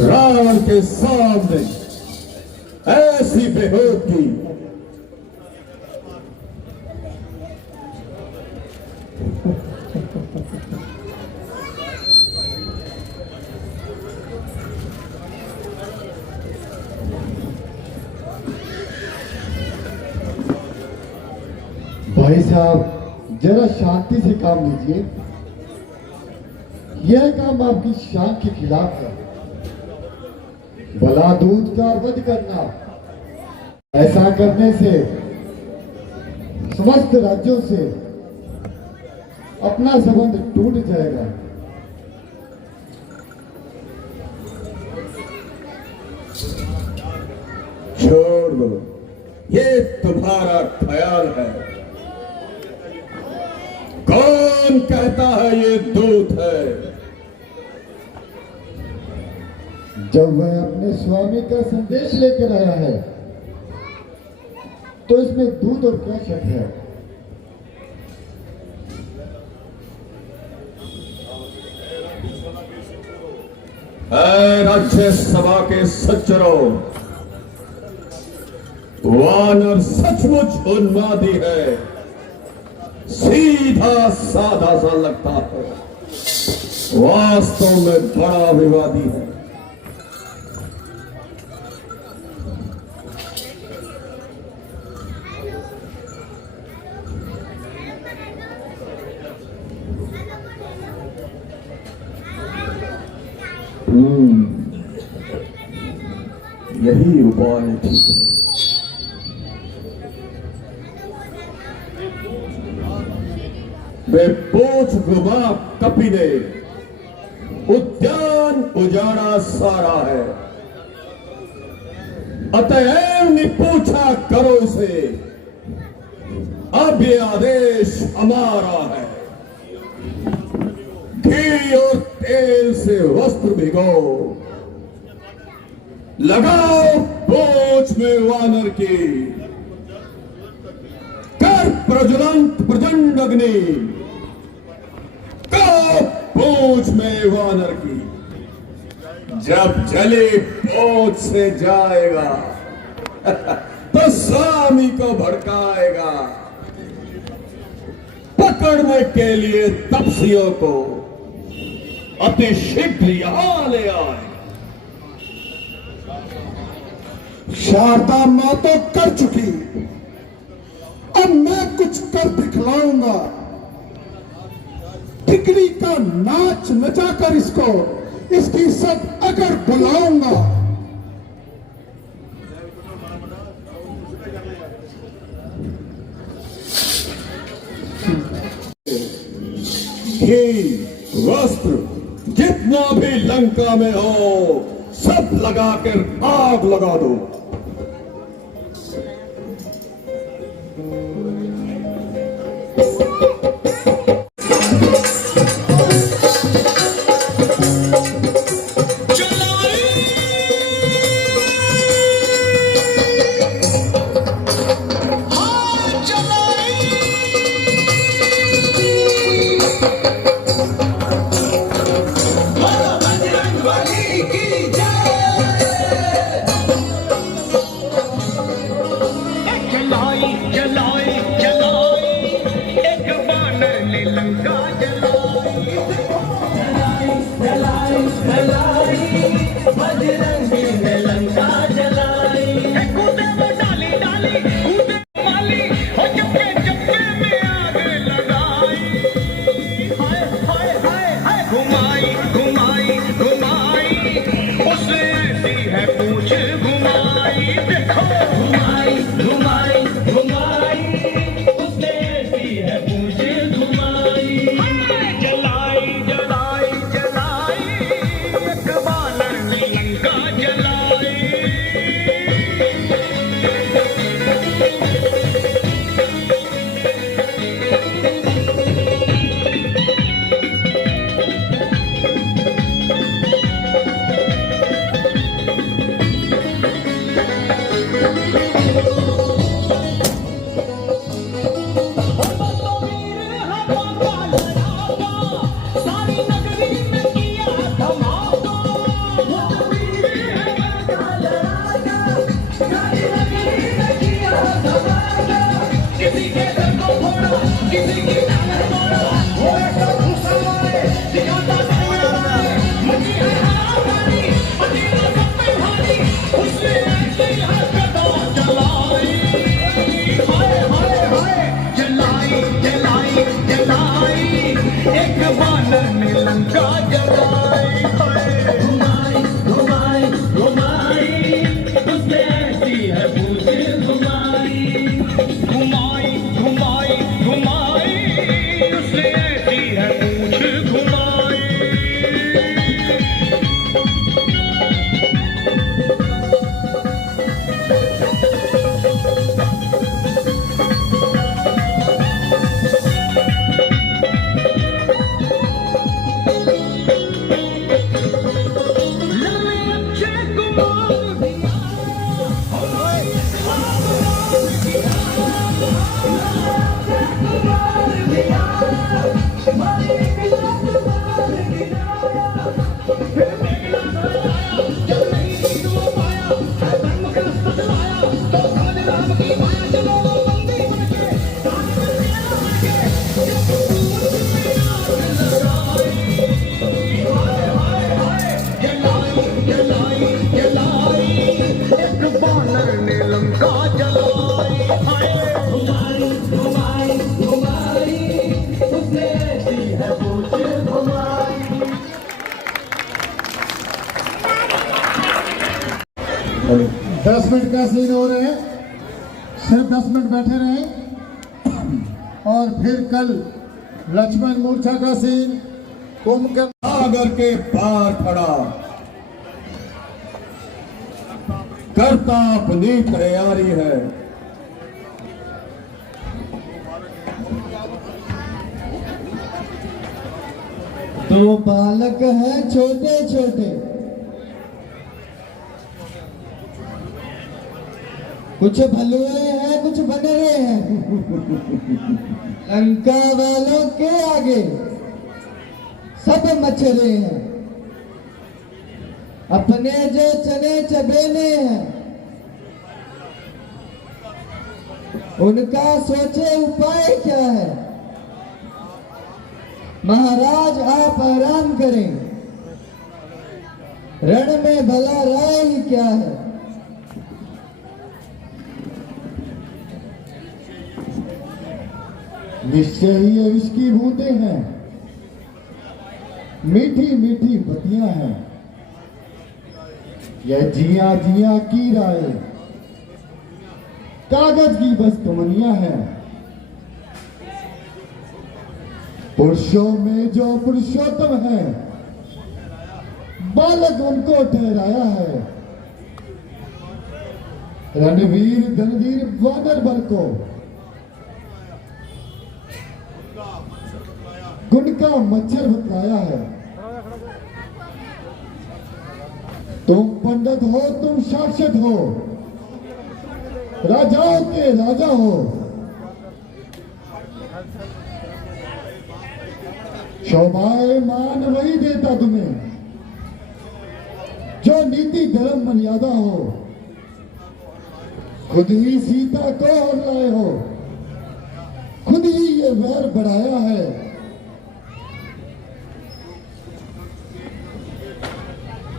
रावण के सामने ऐसी बेहोदगी भाई साहब जरा शांति से काम लीजिए। यह काम आपकी शान के खिलाफ है। भला दूध का वध करना, ऐसा करने से समस्त राज्यों से अपना संबंध टूट जाएगा। छोड़ दो, ये तुम्हारा ख्याल है। कौन कहता है ये दूध है? जब वह अपने स्वामी का संदेश लेकर आया है तो इसमें दूध और क्या शक है। राज्य सभा के सज्जनों, वानर सचमुच उन्मादी है। सीधा साधा सा लगता है, वास्तव में बड़ा विवादी है। यही उपाय ठीक है। वे पूछ घुमा कपि ने उद्यान उजाड़ा सारा है। अतएव ने पूछा करो इसे, अब ये आदेश हमारा है। घी और तेल से वस्त्र भिगो, लगाओ पूंछ में वानर की, कर प्रज्वलंत प्रचंड अग्नि, पूंछ में वानर की। जब जले पूंछ से जाएगा तो स्वामी को भड़काएगा। पकड़ने के लिए तपस्वियों को अति शीघ्र यहां ले आए। शारदा मां तो कर चुकी, अब मैं कुछ कर दिखलाऊंगा। टिकड़ी का नाच नचाकर इसकी सब अगर बुलाऊंगा। घी वस्त्र जितना भी लंका में हो सब लगाकर आग लगा दो। जलाई जलाई बजरंगी ने लंका जलाई कूदे में डाली डाली कूदे माली हो चप्पे चप्पे में आग लगाई हाय हाय हाय हाय घुमाई घुमाई घुमाई उसने ऐसी है पूछ घुमाई देखो घुमाई घुमाई घुमाई उसने ऐसी है पूछ घुमाई जलाई जलाई जलाई एक बानर ने लंका जलाई सारी नगरी में किया धमाका सारी नगरी में किया धमाका किसी के घर को फोड़ा किसी की टांग तोड़ा वो ऐसा घुसा मारे दिखाता नहीं मुझे है हाथारी पतीला सब पे भारी उसने ऐसे हाथ कदम चलाई हाय हाय हाय जलाई जलाई जलाई एक बानर ने लंका जलाई घुमाई घुमाई घुमाई उसने ऐसी है पूछ घुमाई घुमाई घुमाई घुमाई उसने ऐसी है पूछ घुमाई दस मिनट का सीन हो रहा है, सिर्फ 10 मिनट बैठे रहें और फिर कल लक्ष्मण मूर्छा का सीन कुंभकर्ण सागर के पार खड़ा करता अपनी तैयारी है तो बालक हैं छोटे छोटे, कुछ भलुए हैं कुछ बनरे हैं। लंका वालों के आगे सब मछरे हैं, अपने जो चने चबेने हैं उनका सोचे उपाय क्या है। महाराज आप आराम करें, रण में भला राय ही क्या है। निश्चय ही ये विष की बूंदें हैं, मीठी मीठी बतियां हैं, यह जिया जिया की राय कागज की बस कमनियां हैं। पुरुषों में जो पुरुषोत्तम है बालक उनको ठहराया है। रणवीर धनवीर वानर बल को गुण का मच्छर बतलाया है। तुम पंडित हो तुम शासक हो, राजाओं के राजा हो। शोभायमान वही देता तुम्हें जो नीति धर्म मर्यादा हो। खुद ही सीता को हर लाए हो, खुद ही ये वैर बढ़ाया है।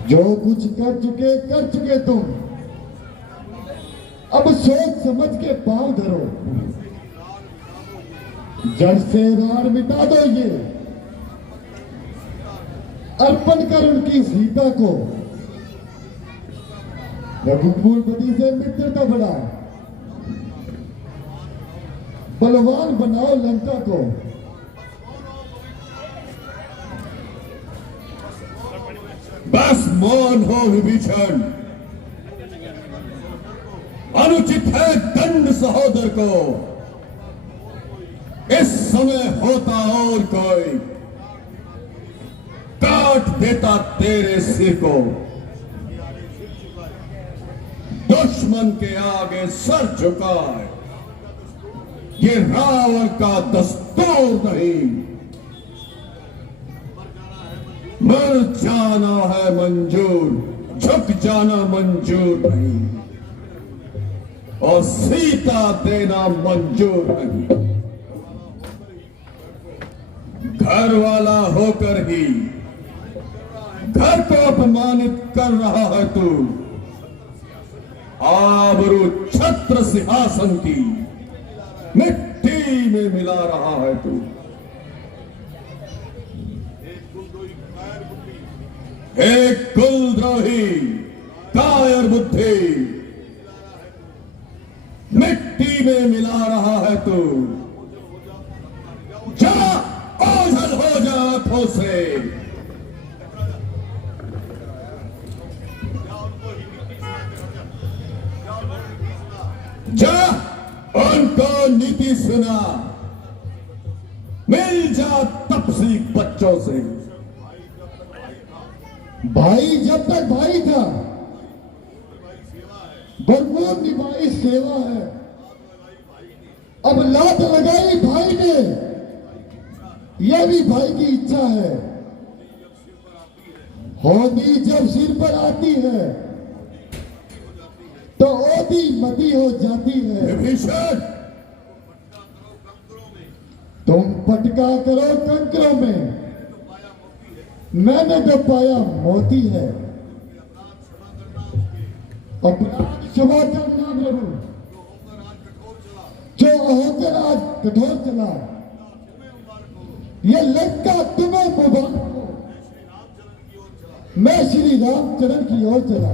जो कुछ कर चुके तुम, अब सोच समझ के पांव धरो, जड़ से रार मिटा दो ये, अर्पण कर उनकी सीता को, रघुकुलपति से मित्रता बढ़ा, बलवान बनाओ लंका को। बस मौन हो विभीषण, अनुचित है दंड सहोदर को, इस समय होता और कोई काट देता तेरे सिर को, दुश्मन के आगे सर झुकाए ये रावण का दस्तूर नहीं, मर जाना है मंजूर, झुक जाना मंजूर नहीं, और सीता देना मंजूर नहीं। घर वाला होकर ही घर को अपमानित कर रहा है तू, आबरू छत्र सिंहासन की मिट्टी में मिला रहा है तू। एक कुलद्रोही कायर बुद्धि मिट्टी में मिला रहा है तू, जा ओझल हो जा आंखों से। जा उनको नीति सुना, मिल जा तपसी बच्चों से। भाई जब तक भाई था, भरपूर निभाई सेवा है, अब लात लगाई भाई ने, यह भी भाई की इच्छा है, होती जब सिर पर आती है तो ओती मती हो जाती है। विभीषण, तुम पटका करो कंकरों में, मैंने तो पाया मोती है, अपराध क्षमा करना प्रभु, जो होकर आज कठोर चला, ये लंका तुम्हें मुबारक हो, मैं श्री रामचरण की ओर चला।